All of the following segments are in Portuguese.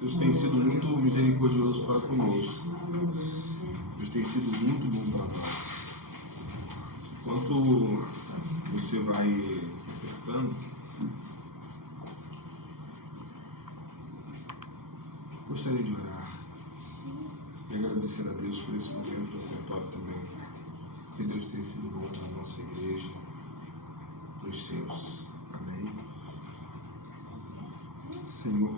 Deus tem sido muito misericordioso para conosco. Deus tem sido muito bom para nós. Enquanto você vai ofertando, gostaria de orar e agradecer a Deus por esse momento de ofertório também. Que Deus tenha sido bom na nossa igreja, dos seus. Amém. Senhor,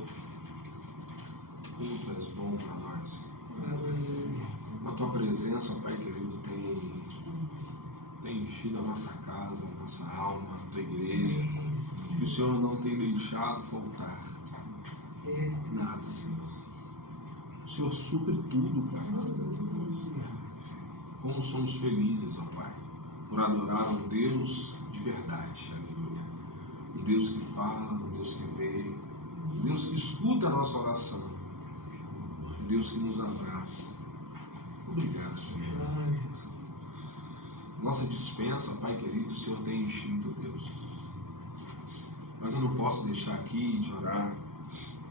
como Tu és bom para nós. A Tua presença, Pai querido, tem enchido a nossa casa, a nossa alma, a Tua igreja. Que o Senhor não tem deixado faltar nada, Senhor. O Senhor supre tudo, Pai. Como somos felizes, ó Pai, por adorar um Deus de verdade, aleluia. Um Deus que fala, um Deus que vê, um Deus que escuta a nossa oração, um Deus que nos abraça. Obrigado, Senhor. Nossa dispensa, Pai querido, o Senhor tem enchido, Deus. Mas eu não posso deixar aqui de orar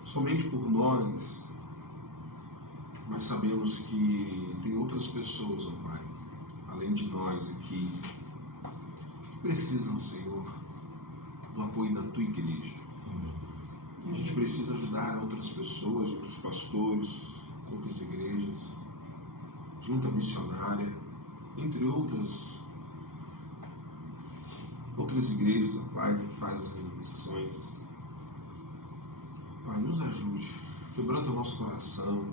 somente por nós. Mas sabemos que tem outras pessoas, ó Pai, além de nós aqui, que precisam, Senhor, do apoio da Tua igreja. A gente precisa ajudar outras pessoas, outros pastores, outras igrejas, junta missionária, entre outras igrejas, ó Pai, que fazem missões. Pai, nos ajude, quebranta o nosso coração,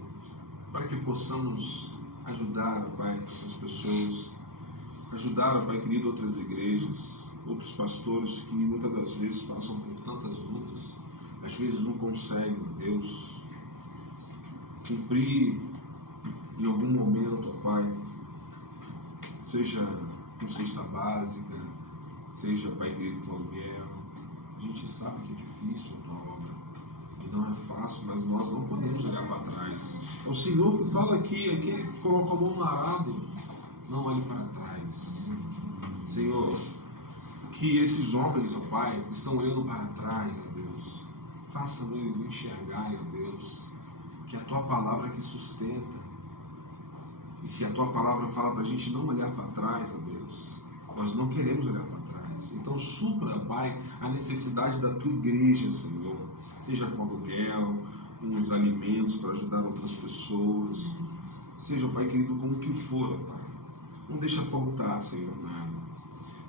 para que possamos ajudar, ó Pai, essas pessoas, ajudar, ó Pai querido, outras igrejas, outros pastores que muitas das vezes passam por tantas lutas, às vezes não conseguem, Deus, cumprir em algum momento, ó Pai, seja com cesta básica, seja, Pai querido, com aluguel. A gente sabe que é difícil a Tua obra, e não é fácil, mas nós não podemos olhar para trás. É o Senhor que fala aqui, aquele que coloca a mão no arado, não olhe para trás. Senhor, que esses homens, ó Pai, que estão olhando para trás, ó Deus, façam eles enxergarem, ó Deus, que a Tua palavra que sustenta. E se a Tua palavra fala para a gente não olhar para trás, ó Deus, nós não queremos olhar para trás. Então supra, Pai, a necessidade da Tua igreja, Senhor, seja com aluguel, com os alimentos para ajudar outras pessoas, seja, Pai querido, com o que for, Pai. Não deixa faltar, Senhor, nada.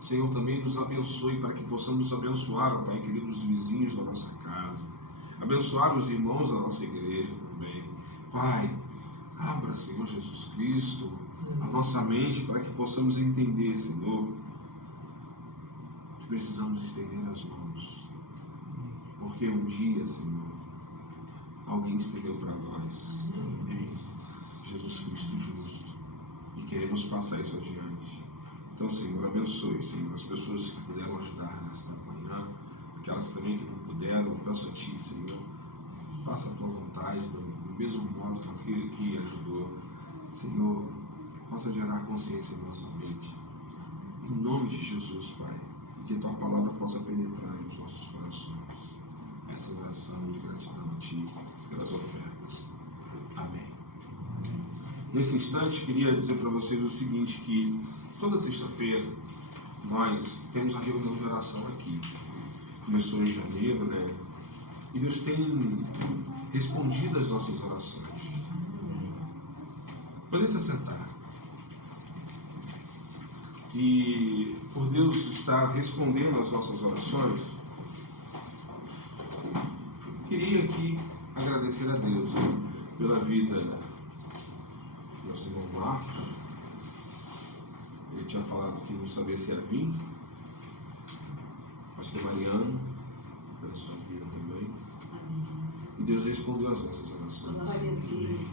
Senhor, também nos abençoe para que possamos abençoar, ó Pai querido, os vizinhos da nossa casa, abençoar os irmãos da nossa igreja também. Pai, abra, Senhor Jesus Cristo, a nossa mente para que possamos entender, Senhor, que precisamos estender as mãos, porque um dia, Senhor, alguém estendeu para nós. Amém. Jesus Cristo justo, e queremos passar isso adiante. Então, Senhor, abençoe, Senhor, as pessoas que puderam ajudar nesta manhã, aquelas também que não puderam, eu peço a Ti, Senhor, faça a Tua vontade, do mesmo modo que aquele que ajudou. Senhor, possa gerar consciência em nossa mente. Em nome de Jesus, Pai, e que a Tua palavra possa penetrar nos nossos corações. Essa oração de gratidão a Ti pelas ofertas. Amém. Nesse instante, queria dizer para vocês o seguinte, que toda sexta-feira nós temos a reunião de oração aqui. Começou em janeiro, né? E Deus tem respondido às nossas orações. Podem se sentar. E por Deus estar respondendo às nossas orações, queria aqui agradecer a Deus pela vida do nosso irmão Marcos. Ele tinha falado que não sabia se ia vir. Pastor Mariano, pela sua vida também. E Deus respondeu às nossas orações.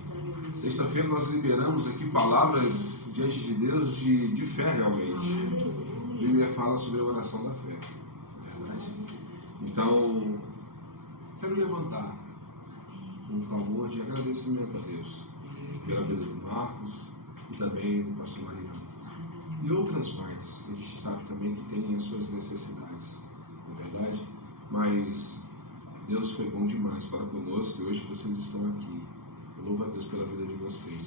Sexta-feira nós liberamos aqui palavras diante de Deus de fé realmente. A Bíblia fala sobre a oração da fé, não é verdade? Então, quero levantar um clamor de agradecimento a Deus pela vida do Marcos e também do pastor Mariano. E outras mais, a gente sabe também que tem as suas necessidades, não é verdade? Mas Deus foi bom demais para conosco e hoje vocês estão Louvo a Deus pela vida de vocês.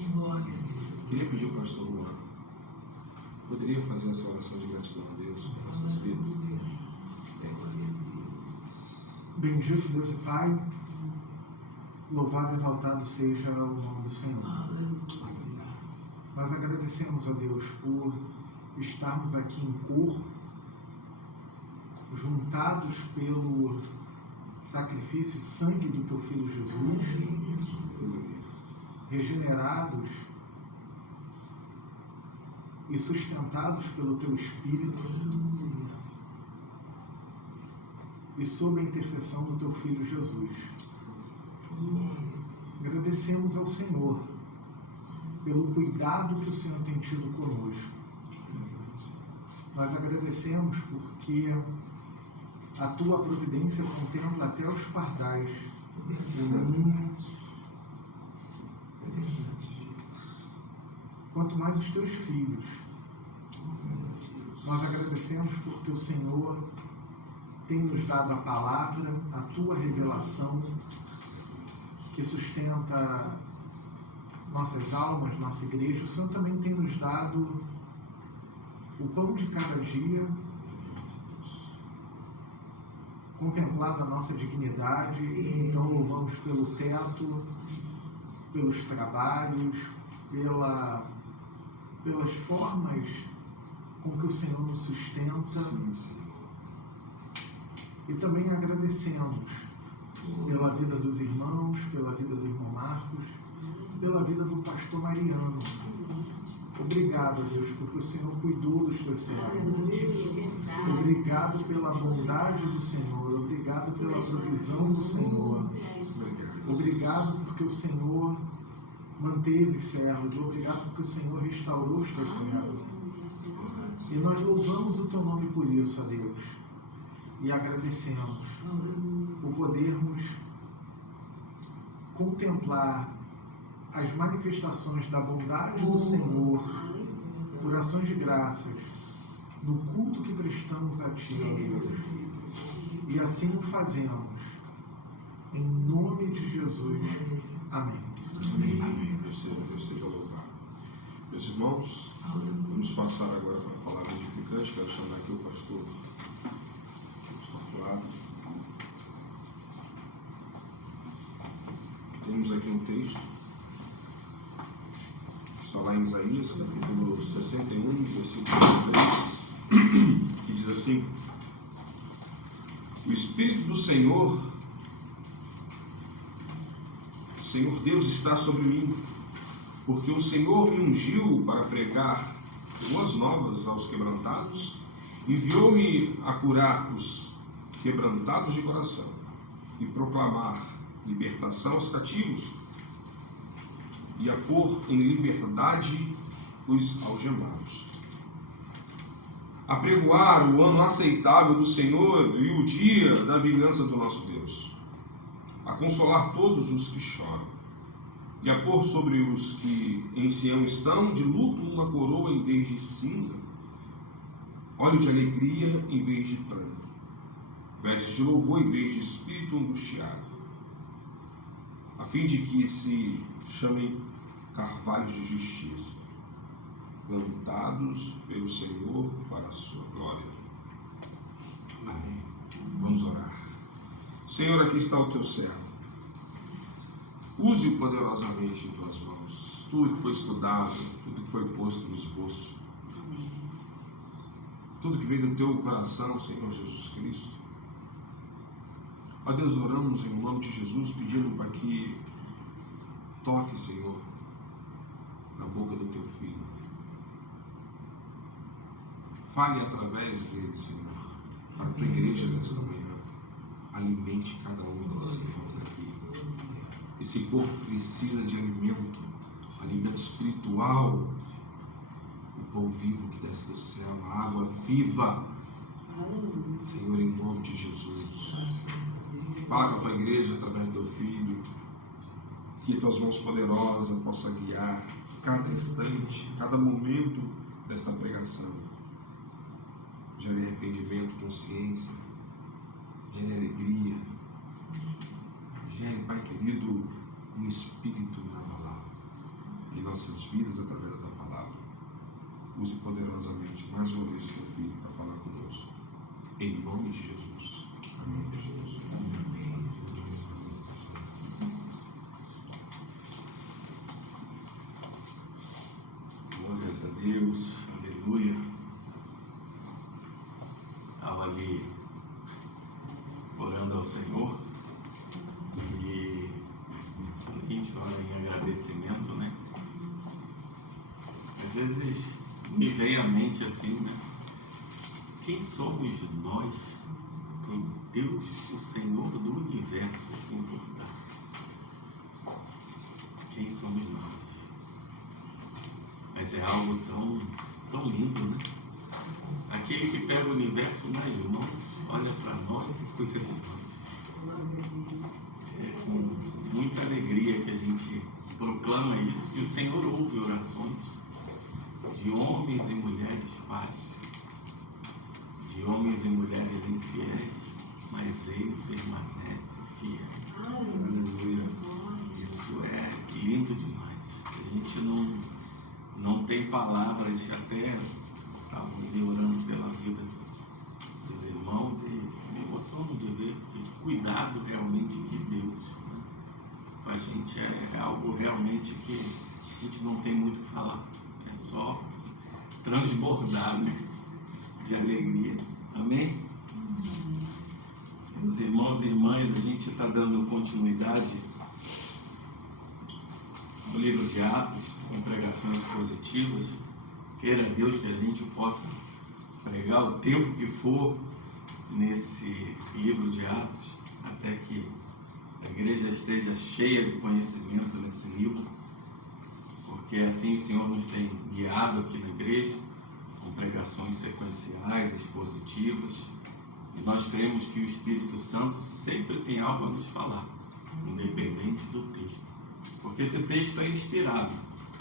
Queria pedir ao pastor Juan, poderia fazer essa oração de gratidão a Deus por nossas vidas? Bendito Deus e Pai, louvado e exaltado seja o nome do Senhor. Nós agradecemos a Deus por estarmos aqui em corpo, juntados pelo sacrifício e sangue do Teu Filho Jesus, regenerados e sustentados pelo Teu Espírito e sob a intercessão do Teu Filho Jesus. Agradecemos ao Senhor pelo cuidado que o Senhor tem tido conosco. Nós agradecemos porque a Tua providência contempla até os pardais, o ninho, quanto mais os Teus filhos. Nós agradecemos porque o Senhor tem nos dado a palavra, a Tua revelação, que sustenta nossas almas, nossa igreja. O Senhor também tem nos dado o pão de cada dia, contemplado a nossa dignidade. Então louvamos pelo teto, pelos trabalhos, pelas formas com que o Senhor nos sustenta. Sim, Senhor. E também agradecemos pela vida dos irmãos, pela vida do irmão Marcos, pela vida do pastor Mariano. Obrigado, Deus, porque o Senhor cuidou dos Teus servos. Obrigado pela bondade do Senhor. Obrigado pela provisão do Senhor. Obrigado porque o Senhor manteve os servos. Obrigado porque o Senhor restaurou os Teus servos. E nós louvamos o Teu nome por isso, ó Deus. E agradecemos por podermos contemplar as manifestações da bondade do Senhor por ações de graças no culto que prestamos a Ti, ó Deus. E assim o fazemos. Em nome de Jesus. Amém. Amém. Amém. Deus seja louvado. Meus irmãos, vamos passar agora para a palavra edificante. Quero chamar aqui o pastor Flávio. Temos aqui um texto, está lá em Isaías, capítulo 61, versículo 3, que diz assim: o Espírito do Senhor Deus está sobre mim, porque o Senhor me ungiu para pregar boas novas aos quebrantados, enviou-me a curar os quebrantados de coração e proclamar libertação aos cativos e a pôr em liberdade os algemados, a pregoar o ano aceitável do Senhor e o dia da vingança do nosso Deus, a consolar todos os que choram e a pôr sobre os que em Sião estão de luto uma coroa em vez de cinza, óleo de alegria em vez de pranto, vestes de louvor em vez de espírito angustiado, a fim de que se chamem carvalhos de justiça, plantados pelo Senhor para a sua glória. Amém. Vamos orar. Senhor, aqui está o Teu servo. Use-o poderosamente em Tuas mãos. Tudo que foi estudado, tudo que foi posto no esboço, tudo que veio do Teu coração, Senhor Jesus Cristo. Ó Deus, oramos em nome de Jesus, pedindo para que toque, Senhor, na boca do Teu Filho. Fale através dele, Senhor, para a Tua igreja nesta manhã. Alimente cada um que se encontra aqui. Esse corpo precisa de alimento, alimento espiritual, o pão vivo que desce do céu, a água viva. Senhor, em nome de Jesus, fala com a Tua igreja através do Teu Filho, que Tuas mãos poderosas possam guiar cada instante, cada momento desta pregação. Gere arrependimento, consciência, gere alegria, gere, Pai querido, um espírito na vidas através da tua palavra. Use poderosamente mais uma vez o teu filho para falar conosco. Em nome de Jesus. Amém, Jesus. Glórias a Deus. Aleluia. Estava ali orando ao Senhor e quando a gente ora em agradecimento, né? Às vezes me vem à mente assim, né? Quem somos nós para o Deus, o Senhor do universo, se importar? Quem somos nós? Mas é algo tão lindo, né? Aquele que pega o universo nas mãos, olha para nós e cuida de nós. É com muita alegria que a gente proclama isso, que o Senhor ouve orações de homens e mulheres falhos, de homens e mulheres infiéis, mas Ele permanece fiel. Aleluia. Isso é lindo demais. A gente não tem palavras, até estavam ali orando pela vida dos irmãos e me emociono de ver que cuidado realmente de Deus, né? Com a gente é algo realmente que a gente não tem muito o que falar, é só transbordar, né? De alegria. Amém? Meus irmãos e irmãs, a gente está dando continuidade no livro de Atos, com pregações positivas. Queira Deus que a gente possa pregar o tempo que for nesse livro de Atos, até que a igreja esteja cheia de conhecimento nesse livro, porque assim o Senhor nos tem guiado aqui na igreja, com pregações sequenciais, expositivas, e nós cremos que o Espírito Santo sempre tem algo a nos falar, independente do texto, porque esse texto é inspirado,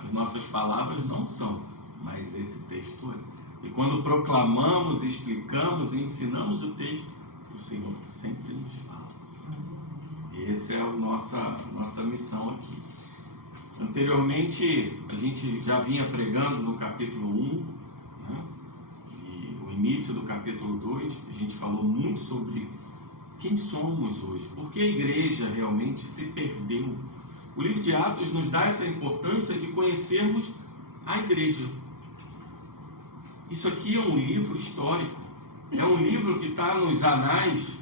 as nossas palavras não são, mas esse texto é. E quando proclamamos, explicamos e ensinamos o texto, o Senhor sempre nos fala. E essa é a nossa missão aqui. Anteriormente, a gente já vinha pregando no capítulo 1, né? E o início do capítulo 2, a gente falou muito sobre quem somos hoje, porque a igreja realmente se perdeu. O livro de Atos nos dá essa importância de conhecermos a igreja. Isso aqui é um livro histórico, é um livro que está nos anais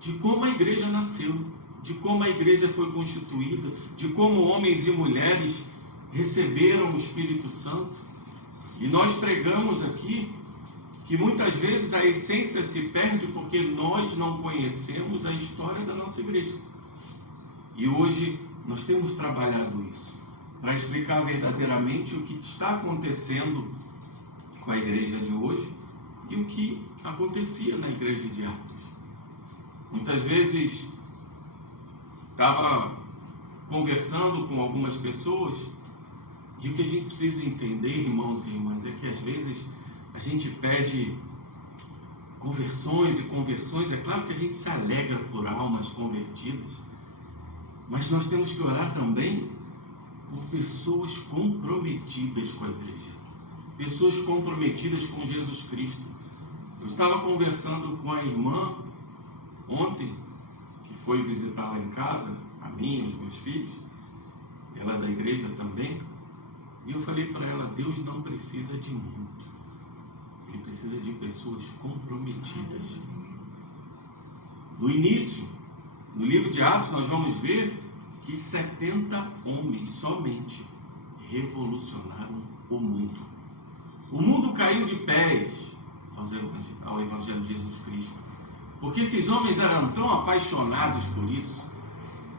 de como a igreja nasceu, de como a igreja foi constituída, de como homens e mulheres receberam o Espírito Santo. E nós pregamos aqui que muitas vezes a essência se perde porque nós não conhecemos a história da nossa igreja. E hoje nós temos trabalhado isso, para explicar verdadeiramente o que está acontecendo com a igreja de hoje e o que acontecia na igreja de Atos. Muitas vezes estava conversando com algumas pessoas e o que a gente precisa entender, irmãos e irmãs, é que às vezes a gente pede conversões e conversões. É claro que a gente se alegra por almas convertidas, mas nós temos que orar também por pessoas comprometidas com a igreja, pessoas comprometidas com Jesus Cristo. Eu estava conversando com a irmã ontem, que foi visitar lá em casa, a mim e os meus filhos, ela é da igreja também, e eu falei para ela: Deus não precisa de muito, Ele precisa de pessoas comprometidas. No início, no livro de Atos, nós vamos ver que 70 homens somente revolucionaram o mundo. O mundo caiu de pés ao Evangelho de Jesus Cristo, porque esses homens eram tão apaixonados por isso,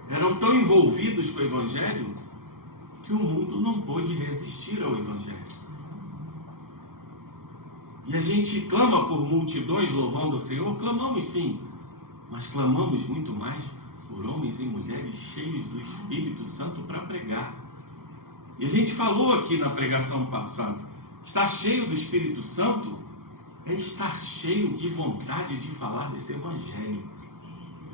eram tão envolvidos com o Evangelho, que o mundo não pôde resistir ao Evangelho. E a gente clama por multidões louvando o Senhor, clamamos sim, mas clamamos muito mais por homens e mulheres cheios do Espírito Santo para pregar. E a gente falou aqui na pregação passada, estar cheio do Espírito Santo é estar cheio de vontade de falar desse Evangelho.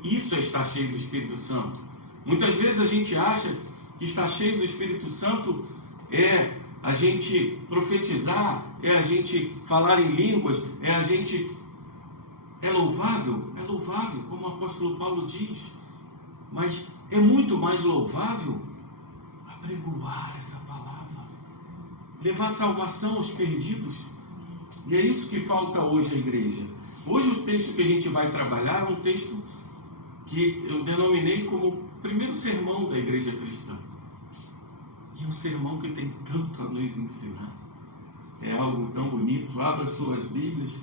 Isso é estar cheio do Espírito Santo. Muitas vezes a gente acha que estar cheio do Espírito Santo é a gente profetizar, é a gente falar em línguas, é louvável, como o apóstolo Paulo diz, mas é muito mais louvável apregoar essa palavra, levar salvação aos perdidos. E é isso que falta hoje à igreja. Hoje o texto que a gente vai trabalhar é um texto que eu denominei como o primeiro sermão da igreja cristã. E é um sermão que tem tanto a nos ensinar. É algo tão bonito. Abra suas Bíblias,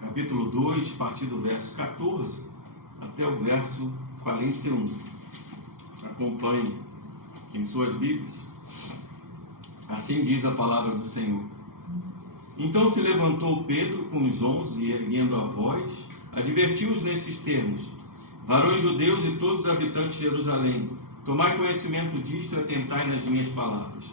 capítulo 2, a partir do verso 14 até o verso 41. Acompanhe em suas Bíblias. Assim diz a palavra do Senhor. Então se levantou Pedro com os 11 e, erguendo a voz, advertiu-os nesses termos: varões judeus e todos os habitantes de Jerusalém, tomai conhecimento disto e atentai nas minhas palavras.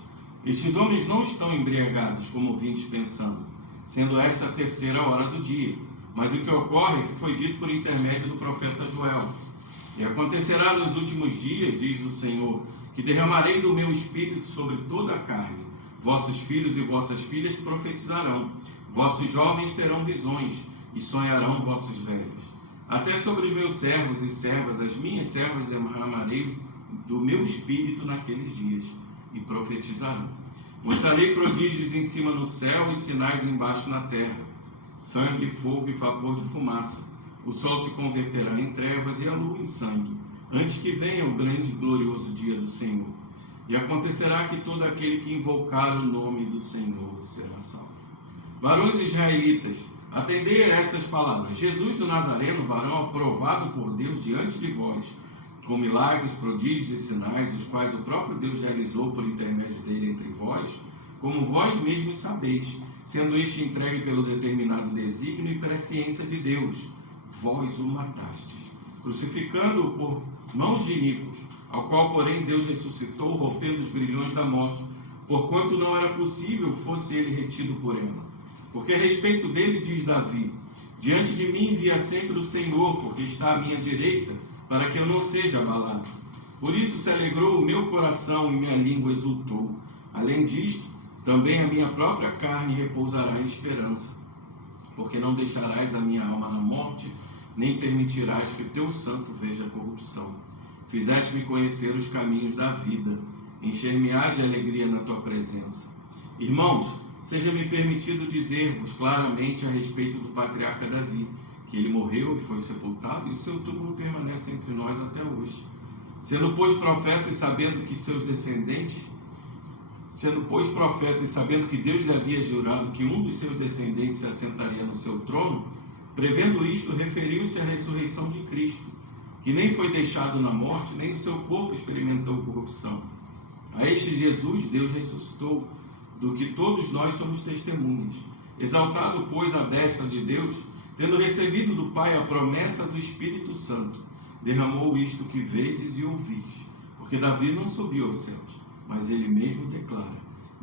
Estes homens não estão embriagados, como vindes pensando, sendo esta a terceira hora do dia. Mas o que ocorre é que foi dito por intermédio do profeta Joel. E acontecerá nos últimos dias, diz o Senhor, que derramarei do meu espírito sobre toda a carne. Vossos filhos e vossas filhas profetizarão, vossos jovens terão visões, e sonharão vossos velhos. Até sobre os meus servos e servas, as minhas servas, derramarei do meu espírito naqueles dias, e profetizarão. Mostrarei prodígios em cima no céu e sinais embaixo na terra: sangue, fogo e vapor de fumaça. O sol se converterá em trevas e a lua em sangue, antes que venha o grande e glorioso dia do Senhor. E acontecerá que todo aquele que invocar o nome do Senhor será salvo. Varões israelitas, atendei a estas palavras: Jesus o Nazareno, varão aprovado por Deus diante de vós, com milagres, prodígios e sinais, os quais o próprio Deus realizou por intermédio dele entre vós, como vós mesmos sabeis, sendo este entregue pelo determinado desígnio e presciência de Deus. Vós o matastes, crucificando-o por mãos de iníquos, ao qual, porém, Deus ressuscitou, rompendo os grilhões da morte, porquanto não era possível fosse ele retido por ela. Porque a respeito dele diz Davi: diante de mim via sempre o Senhor, porque está à minha direita, para que eu não seja abalado. Por isso se alegrou o meu coração e minha língua exultou. Além disto, também a minha própria carne repousará em esperança, porque não deixarás a minha alma na morte, nem permitirás que o teu santo veja corrupção. Fizeste-me conhecer os caminhos da vida, encher-me-ás de alegria na tua presença. Irmãos, seja-me permitido dizer-vos claramente a respeito do patriarca Davi, que ele morreu e foi sepultado, e o seu túmulo permanece entre nós até hoje. Sendo, pois, profeta e sabendo que Deus lhe havia jurado que um dos seus descendentes se assentaria no seu trono, prevendo isto, referiu-se à ressurreição de Cristo, que nem foi deixado na morte, nem o seu corpo experimentou corrupção. A este Jesus Deus ressuscitou, do que todos nós somos testemunhas. Exaltado, pois, à destra de Deus, tendo recebido do Pai a promessa do Espírito Santo, derramou isto que vedes e ouvis. Porque Davi não subiu aos céus, mas ele mesmo declara: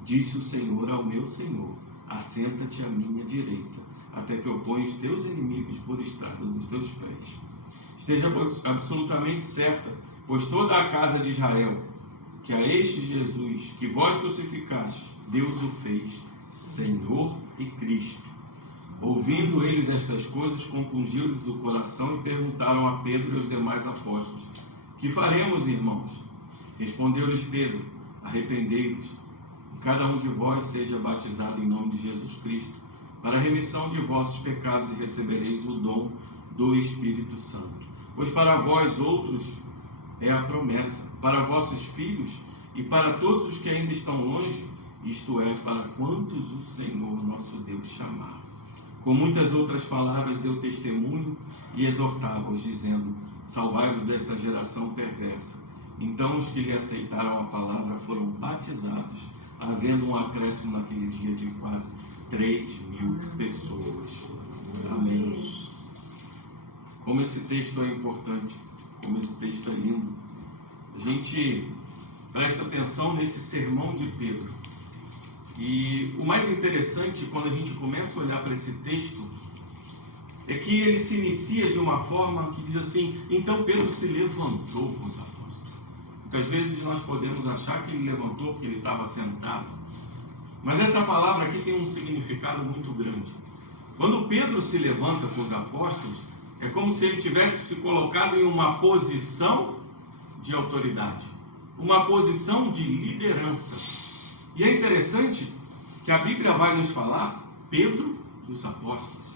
disse o Senhor ao meu Senhor: assenta-te à minha direita, até que eu ponha os teus inimigos por estrado dos teus pés. Esteja absolutamente certa, pois toda a casa de Israel, que a este Jesus, que vós crucificastes, Deus o fez Senhor e Cristo. Ouvindo eles estas coisas, compungiu-lhes o coração e perguntaram a Pedro e aos demais apóstolos: que faremos, irmãos? Respondeu-lhes Pedro: arrependei-vos, e cada um de vós seja batizado em nome de Jesus Cristo, para a remissão de vossos pecados, e recebereis o dom do Espírito Santo. Pois para vós outros é a promessa, para vossos filhos e para todos os que ainda estão longe, isto é, para quantos o Senhor nosso Deus chamar. Com muitas outras palavras deu testemunho e exortava-os, dizendo: salvai-vos desta geração perversa. Então os que lhe aceitaram a palavra foram batizados, havendo um acréscimo naquele dia de quase 3.000 pessoas. Amém. Como esse texto é importante, como esse texto é lindo. A gente presta atenção nesse sermão de Pedro. E o mais interessante, quando a gente começa a olhar para esse texto, é que ele se inicia de uma forma que diz assim: então Pedro se levantou com os apóstolos. Muitas vezes nós podemos achar que ele levantou porque ele estava sentado. Mas essa palavra aqui tem um significado muito grande. Quando Pedro se levanta com os apóstolos, é como se ele tivesse se colocado em uma posição de autoridade, uma posição de liderança. E é interessante que a Bíblia vai nos falar Pedro e os apóstolos,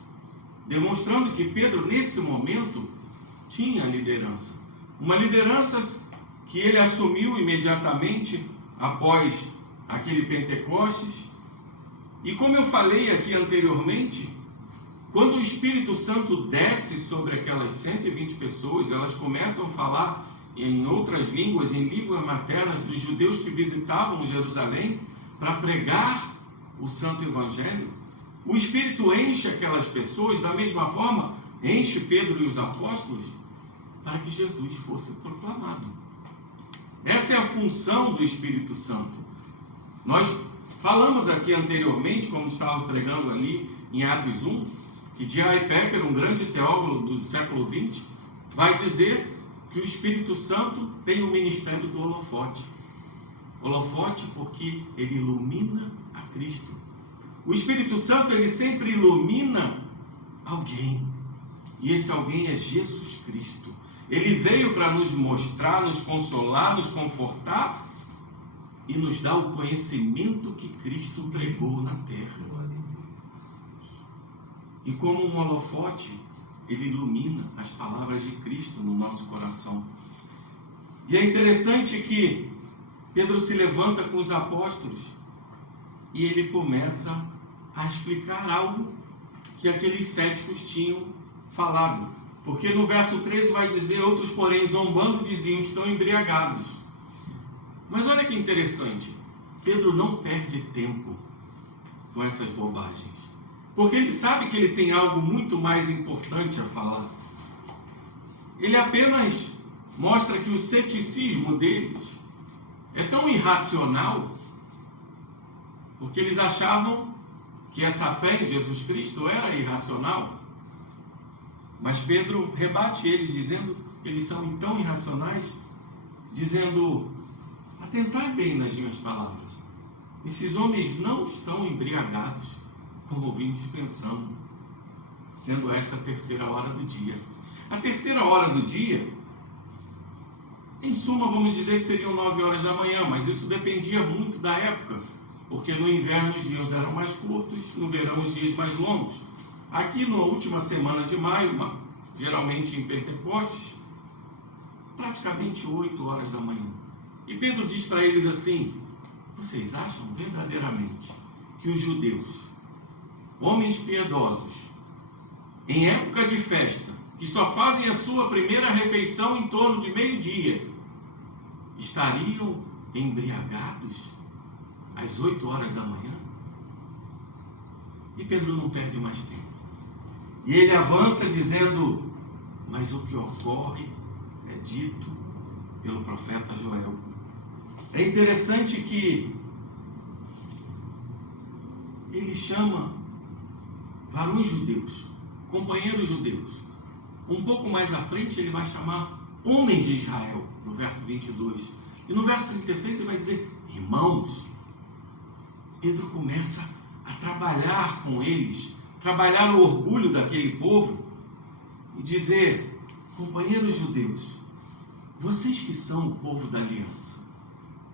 demonstrando que Pedro, nesse momento, tinha liderança. Uma liderança que ele assumiu imediatamente após aquele Pentecostes. E como eu falei aqui anteriormente, quando o Espírito Santo desce sobre aquelas 120 pessoas, elas começam a falar em outras línguas, em línguas maternas dos judeus que visitavam Jerusalém para pregar o Santo Evangelho. O Espírito enche aquelas pessoas, da mesma forma, enche Pedro e os apóstolos, para que Jesus fosse proclamado. Essa é a função do Espírito Santo. Nós falamos aqui anteriormente, como estávamos pregando ali em Atos 1, que J.I. Packer, um grande teólogo do século XX, vai dizer que o Espírito Santo tem o ministério do holofote. Holofote porque ele ilumina a Cristo. O Espírito Santo, ele sempre ilumina alguém. E esse alguém é Jesus Cristo. Ele veio para nos mostrar, nos consolar, nos confortar e nos dar o conhecimento que Cristo pregou na terra. E como um holofote, ele ilumina as palavras de Cristo no nosso coração. E é interessante que Pedro se levanta com os apóstolos e ele começa a explicar algo que aqueles céticos tinham falado. Porque no verso 13 vai dizer: outros, porém, zombando, diziam: estão embriagados. Mas olha que interessante, Pedro não perde tempo com essas bobagens, porque ele sabe que ele tem algo muito mais importante a falar. Ele apenas mostra que o ceticismo deles é tão irracional, porque eles achavam que essa fé em Jesus Cristo era irracional. Mas Pedro rebate eles, dizendo que eles são tão irracionais, dizendo: atentai bem nas minhas palavras, esses homens não estão embriagados, como ouvintes pensando, sendo esta a terceira hora do dia. A terceira hora do dia, em suma, vamos dizer que seriam 9 horas da manhã, mas isso dependia muito da época, porque no inverno os dias eram mais curtos, no verão os dias mais longos. Aqui na última semana de maio, geralmente em Pentecostes, praticamente 8 horas da manhã. E Pedro diz para eles assim: vocês acham verdadeiramente que os judeus, homens piedosos, em época de festa, que só fazem a sua primeira refeição em torno de meio-dia, estariam embriagados às 8 horas da manhã? E Pedro não perde mais tempo. E ele avança dizendo: mas o que ocorre é dito pelo profeta Joel. É interessante que ele chama varões judeus, companheiros judeus. Um pouco mais à frente ele vai chamar homens de Israel, no verso 22. E no verso 36 ele vai dizer: irmãos. Pedro começa a trabalhar com eles, trabalhar o orgulho daquele povo e dizer: companheiros judeus, vocês que são o povo da aliança,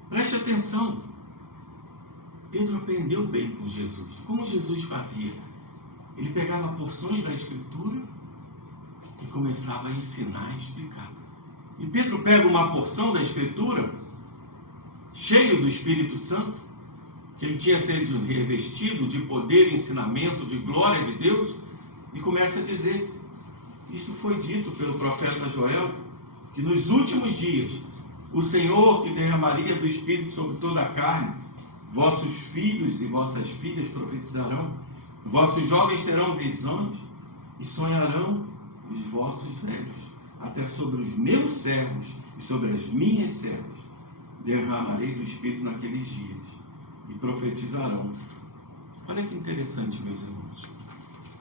preste atenção. Pedro aprendeu bem com Jesus. Como Jesus fazia? Ele pegava porções da Escritura e começava a ensinar, a explicar. E Pedro pega uma porção da Escritura, cheio do Espírito Santo, que ele tinha sido revestido de poder, ensinamento, de glória de Deus, e começa a dizer: isto foi dito pelo profeta Joel, que nos últimos dias o Senhor que derramaria do Espírito sobre toda a carne, vossos filhos e vossas filhas profetizarão, vossos jovens terão visões e sonharão os vossos velhos, até sobre os meus servos e sobre as minhas servas derramarei do Espírito naqueles dias e profetizarão. Olha que interessante, meus irmãos.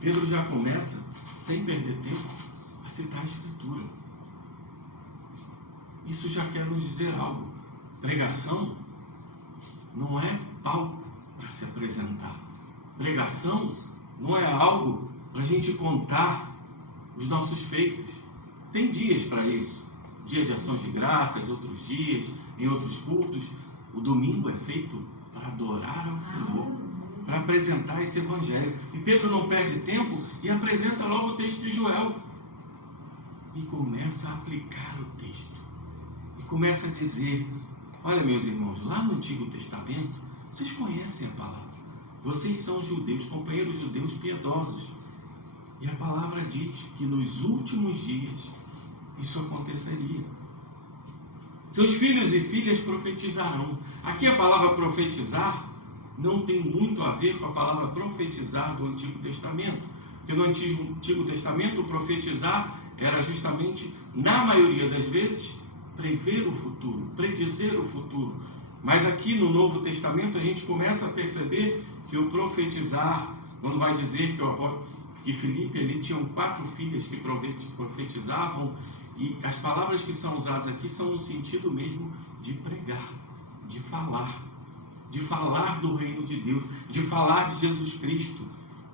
Pedro já começa, sem perder tempo, a citar a Escritura. isso já quer nos dizer algo. Pregação não é palco para se apresentar. Pregação não é algo para a gente contar os nossos feitos. Tem dias para isso. Dias de ações de graças, outros dias, em outros cultos. O domingo é feito para adorar ao Senhor, para apresentar esse evangelho. E Pedro não perde tempo e apresenta logo o texto de Joel. E começa a aplicar o texto. E começa a dizer: olha, meus irmãos, lá no Antigo Testamento, vocês conhecem a palavra. Vocês são judeus, companheiros judeus piedosos. E a palavra diz que nos últimos dias isso aconteceria. Seus filhos e filhas profetizarão. Aqui a palavra profetizar não tem muito a ver com a palavra profetizar do Antigo Testamento. Porque no Antigo Testamento, o profetizar era justamente, na maioria das vezes, prever o futuro, predizer o futuro. Mas aqui no Novo Testamento a gente começa a perceber que o profetizar, quando vai dizer que Filipe ali tinham 4 filhas que profetizavam, e as palavras que são usadas aqui são no sentido mesmo de pregar, de falar do reino de Deus, de falar de Jesus Cristo.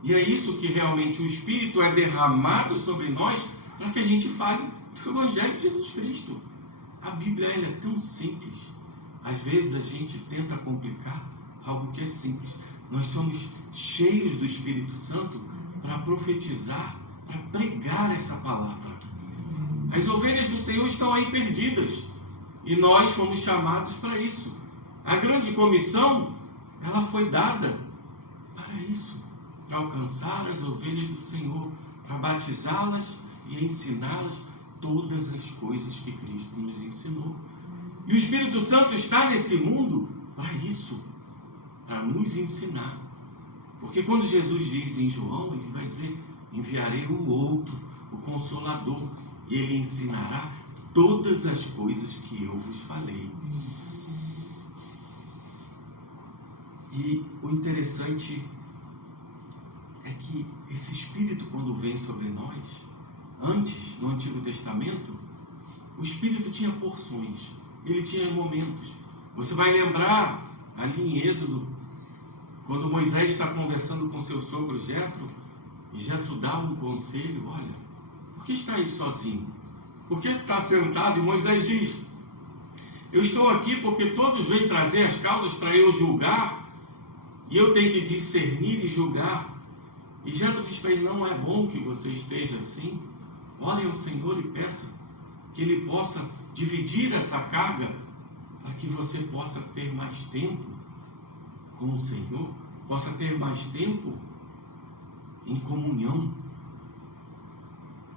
E é isso que realmente o Espírito é derramado sobre nós, para que a gente fale do Evangelho de Jesus Cristo. A Bíblia ela é tão simples. Às vezes a gente tenta complicar algo que é simples. Nós somos cheios do Espírito Santo para profetizar, para pregar essa palavra. As ovelhas do Senhor estão aí perdidas e nós fomos chamados para isso. A grande comissão, ela foi dada para isso, para alcançar as ovelhas do Senhor, para batizá-las e ensiná-las todas as coisas que Cristo nos ensinou. E o Espírito Santo está nesse mundo para isso, para nos ensinar. Porque quando Jesus diz em João, ele vai dizer: enviarei o outro, o Consolador, e ele ensinará todas as coisas que eu vos falei. E o interessante é que esse Espírito, quando vem sobre nós, antes, no Antigo Testamento, o Espírito tinha porções, ele tinha momentos. Você vai lembrar ali em Êxodo, quando Moisés está conversando com seu sogro Jetro, e Jetro dá um conselho: olha, por que está aí sozinho? Por que está sentado? E Moisés diz: eu estou aqui porque todos vêm trazer as causas para eu julgar, e eu tenho que discernir e julgar. E Jetro diz para ele: não é bom que você esteja assim. Ore ao Senhor e peça que Ele possa dividir essa carga, para que você possa ter mais tempo com o Senhor, possa ter mais tempo em comunhão.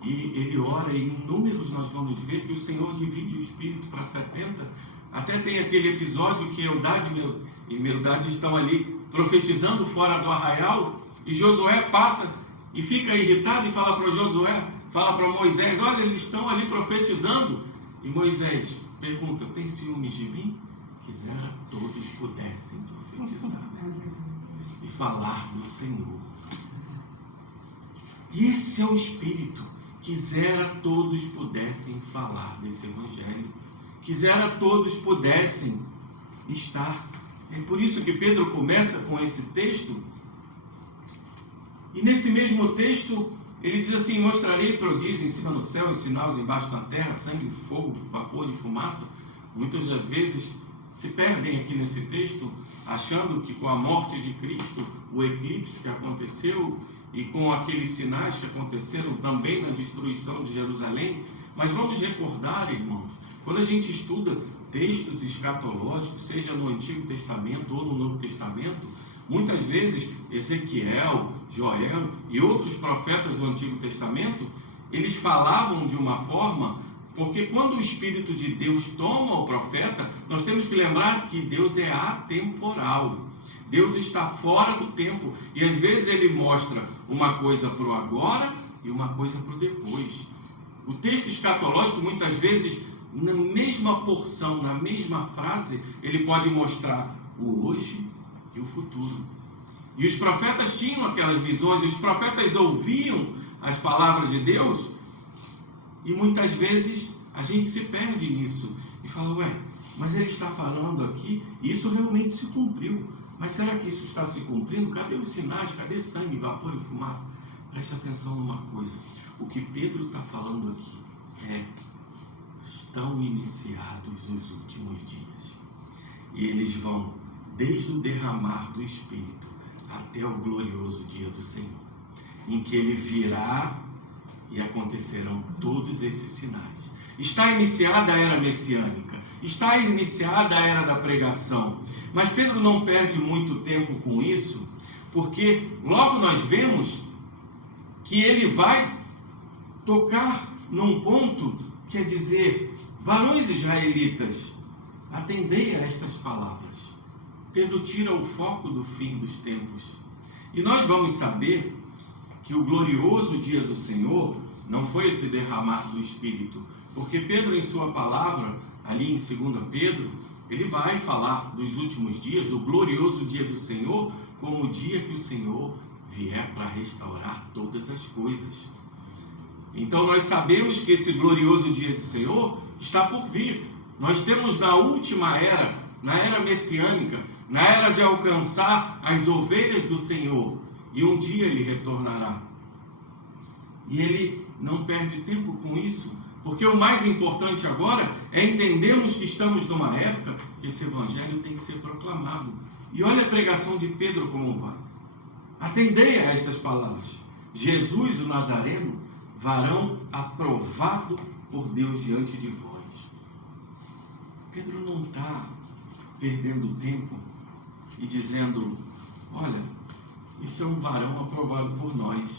E ele ora, e em Números nós vamos ver que o Senhor divide o Espírito para 70. Até tem aquele episódio que Eldade e Meldade estão ali profetizando fora do arraial, e Josué passa e fica irritado e fala para Josué, fala para Moisés: olha, eles estão ali profetizando. E Moisés pergunta: tem ciúmes de mim? Quisera todos pudessem profetizar e falar do Senhor. E esse é o Espírito. Quisera todos pudessem falar desse Evangelho. Quisera todos pudessem estar. É por isso que Pedro começa com esse texto. E nesse mesmo texto, ele diz assim: mostrarei prodígios em cima no céu, em sinais embaixo na terra, sangue, fogo, vapor e fumaça. Muitas das vezes se perdem aqui nesse texto, achando que com a morte de Cristo, o eclipse que aconteceu, e com aqueles sinais que aconteceram também na destruição de Jerusalém. Mas vamos recordar, irmãos, quando a gente estuda textos escatológicos, seja no Antigo Testamento ou no Novo Testamento, muitas vezes Ezequiel, Joel e outros profetas do Antigo Testamento, eles falavam de uma forma, porque quando o Espírito de Deus toma o profeta, nós temos que lembrar que Deus é atemporal. Deus está fora do tempo, e às vezes ele mostra uma coisa para o agora e uma coisa para o depois. O texto escatológico, muitas vezes, na mesma porção, na mesma frase, ele pode mostrar o hoje e o futuro. E os profetas tinham aquelas visões, os profetas ouviam as palavras de Deus, e muitas vezes A gente se perde nisso e fala, ué, mas ele está falando aqui, e isso realmente se cumpriu. Mas será que isso está se cumprindo? Cadê os sinais? Cadê sangue, vapor e fumaça? Preste atenção numa coisa. O que Pedro está falando aqui é: estão iniciados os últimos dias. E eles vão desde o derramar do Espírito até o glorioso dia do Senhor, em que Ele virá e acontecerão todos esses sinais. Está iniciada a era messiânica, está iniciada a era da pregação, mas Pedro não perde muito tempo com isso, porque logo nós vemos que ele vai tocar num ponto, quer dizer, varões israelitas, atendei a estas palavras. Pedro tira o foco do fim dos tempos, e nós vamos saber que o glorioso dia do Senhor não foi esse derramar do Espírito, porque Pedro, em sua palavra, ali em 2 Pedro, ele vai falar dos últimos dias, do glorioso dia do Senhor, como o dia que o Senhor vier para restaurar todas as coisas. Então nós sabemos que esse glorioso dia do Senhor está por vir. Nós temos na última era, na era messiânica, na era de alcançar as ovelhas do Senhor, e um dia ele retornará. E ele não perde tempo com isso, porque o mais importante agora é entendermos que estamos numa época que esse evangelho tem que ser proclamado. E olha a pregação de Pedro como vai. Atendei a estas palavras. Jesus, o Nazareno, varão aprovado por Deus diante de vós. Pedro não está perdendo tempo e dizendo, olha, esse é um varão aprovado por nós.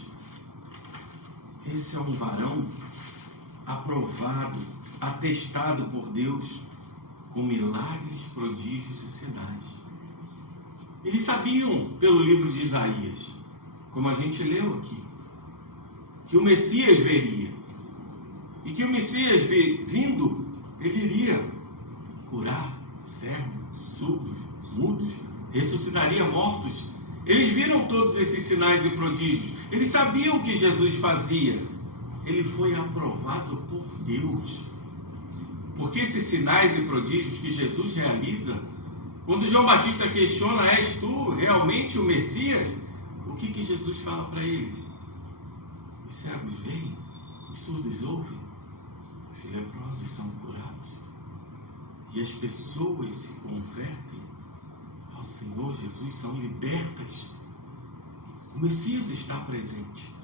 Esse é um varão aprovado, atestado por Deus com milagres, prodígios e sinais. Eles sabiam pelo livro de Isaías, como a gente leu aqui, que o Messias veria, e que o Messias vindo, ele iria curar cegos, surdos, mudos, ressuscitaria mortos. Eles viram todos esses sinais e prodígios, eles sabiam o que Jesus fazia. Ele foi aprovado por Deus, porque esses sinais e prodígios que Jesus realiza, quando João Batista questiona, és tu realmente o Messias? O que Jesus fala para eles? Os cegos veem, os surdos ouvem, os leprosos são curados, e as pessoas se convertem ao Senhor Jesus, são libertas. O Messias está presente.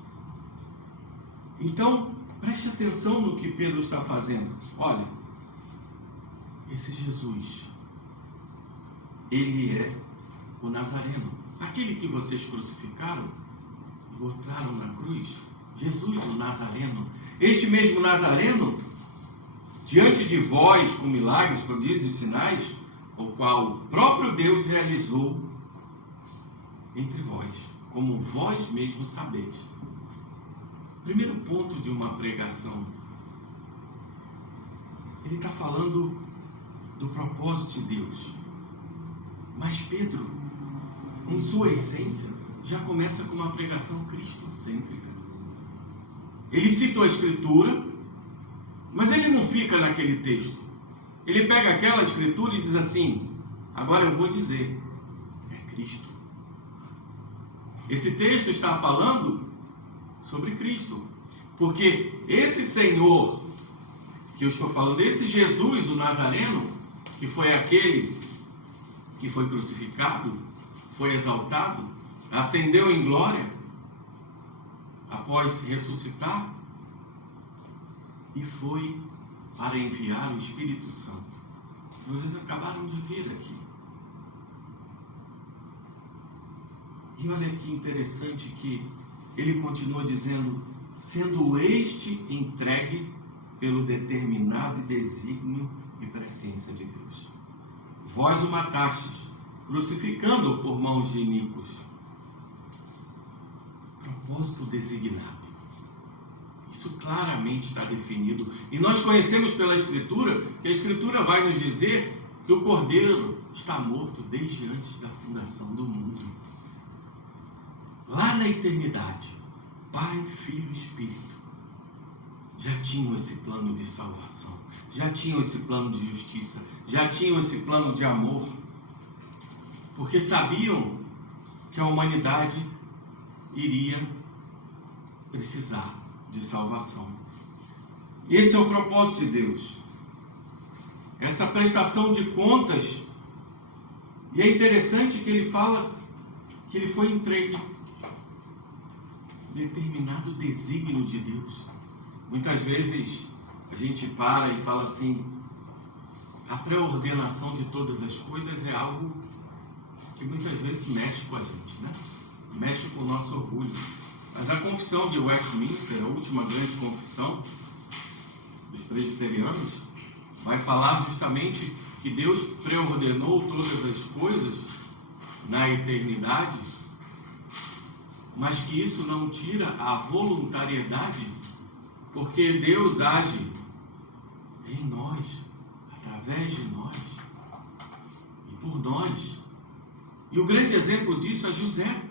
Então, preste atenção no que Pedro está fazendo. Olha, esse Jesus, ele é o Nazareno, aquele que vocês crucificaram e botaram na cruz. Jesus, o Nazareno. Este mesmo Nazareno, diante de vós, com milagres, prodígios e sinais, o qual o próprio Deus realizou entre vós, como vós mesmos sabeis. Primeiro ponto de uma pregação, ele está falando do propósito de Deus. Mas Pedro, em sua essência, já começa com uma pregação cristocêntrica. Ele cita a Escritura, mas ele não fica naquele texto. Ele pega aquela Escritura e diz assim, agora eu vou dizer, é Cristo. Esse texto está falando sobre Cristo, porque esse Senhor que eu estou falando, esse Jesus, o Nazareno, que foi aquele que foi crucificado, foi exaltado, ascendeu em glória após ressuscitar e foi para enviar o Espírito Santo. Vocês acabaram de ver aqui. E olha que interessante que ele continua dizendo, sendo este entregue pelo determinado desígnio e presciência de Deus. Vós o matastes, crucificando-o por mãos de iníquos. Propósito designado. Isso claramente está definido. E nós conhecemos pela Escritura, que a Escritura vai nos dizer que o Cordeiro está morto desde antes da fundação do mundo. Lá na eternidade, Pai, Filho e Espírito já tinham esse plano de salvação. já tinham esse plano de justiça, já tinham esse plano de amor, porque sabiam que a humanidade iria precisar de salvação. Esse é o propósito de Deus, essa prestação de contas. E é interessante que ele fala que ele foi entregue determinado desígnio de Deus. Muitas vezes a gente para e fala assim, a pré-ordenação de todas as coisas é algo que muitas vezes mexe com a gente, né? Mexe com o nosso orgulho. Mas a confissão de Westminster, a última grande confissão dos presbiterianos, vai falar justamente que Deus pré-ordenou todas as coisas na eternidade, mas que isso não tira a voluntariedade, porque Deus age em nós, através de nós e por nós. E o grande exemplo disso é José.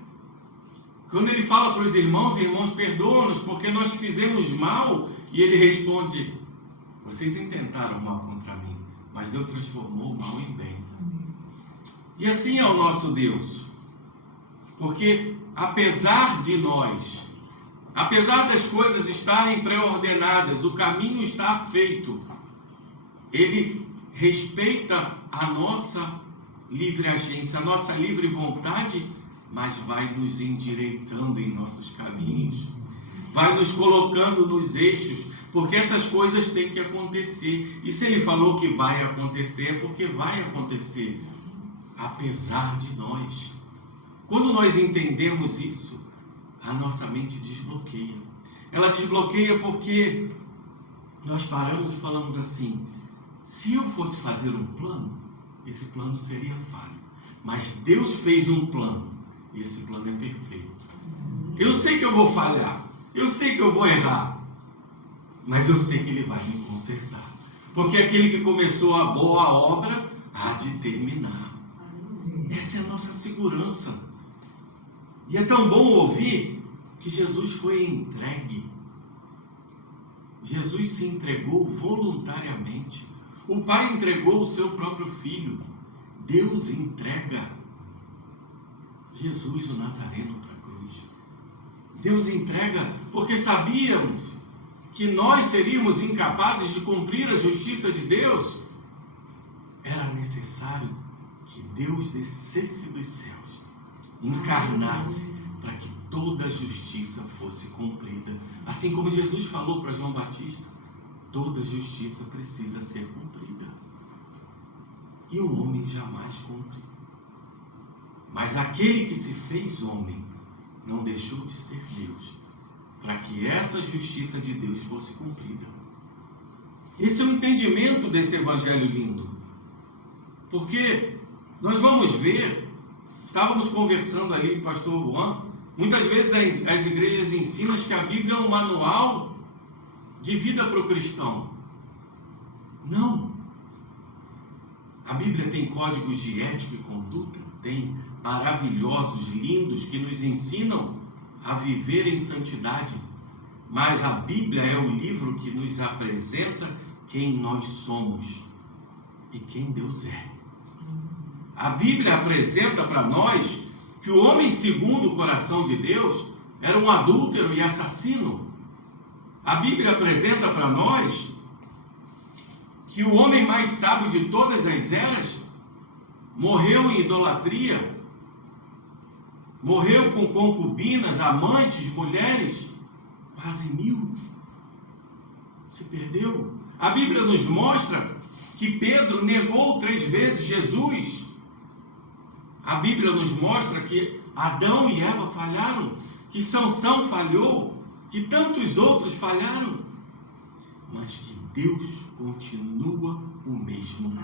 Quando ele fala para os irmãos, perdoam-nos porque nós fizemos mal, e ele responde, vocês intentaram mal contra mim, mas Deus transformou o mal em bem. E assim é o nosso Deus, porque apesar de nós, apesar das coisas estarem pré-ordenadas, o caminho está feito, ele respeita a nossa livre agência, a nossa livre vontade, mas vai nos endireitando em nossos caminhos, vai nos colocando nos eixos, porque essas coisas têm que acontecer. E se ele falou que vai acontecer, é porque vai acontecer, apesar de nós. Quando nós entendemos isso, a nossa mente desbloqueia. Ela desbloqueia porque nós paramos e falamos assim, se eu fosse fazer um plano, esse plano seria falho. Mas Deus fez um plano, e esse plano é perfeito. Eu sei que eu vou falhar, eu sei que eu vou errar, mas eu sei que Ele vai me consertar. Porque aquele que começou a boa obra, há de terminar. Essa é a nossa segurança. E é tão bom ouvir que Jesus foi entregue. Jesus se entregou voluntariamente. O Pai entregou o seu próprio Filho. Deus entrega Jesus, o Nazareno, para a cruz. Deus entrega porque sabíamos que nós seríamos incapazes de cumprir a justiça de Deus. Era necessário que Deus descesse dos céus, encarnasse, para que toda a justiça fosse cumprida. Assim como Jesus falou para João Batista, toda a justiça precisa ser cumprida. E o homem jamais cumpre. Mas aquele que se fez homem não deixou de ser Deus, para que essa justiça de Deus fosse cumprida. Esse é o entendimento desse evangelho lindo. Porque nós vamos ver, estávamos conversando ali com o pastor Juan, muitas vezes as igrejas ensinam que a Bíblia é um manual de vida para o cristão. Não. A Bíblia tem códigos de ética e conduta, tem maravilhosos, lindos, que nos ensinam a viver em santidade. Mas a Bíblia é o livro que nos apresenta quem nós somos e quem Deus é. A Bíblia apresenta para nós que o homem segundo o coração de Deus era um adúltero e assassino. A Bíblia apresenta para nós que o homem mais sábio de todas as eras morreu em idolatria, morreu com concubinas, amantes, mulheres, quase 1000, se perdeu. A Bíblia nos mostra que Pedro negou 3 vezes Jesus. A Bíblia nos mostra que Adão e Eva falharam, que Sansão falhou, que tantos outros falharam, mas que Deus continua o mesmo.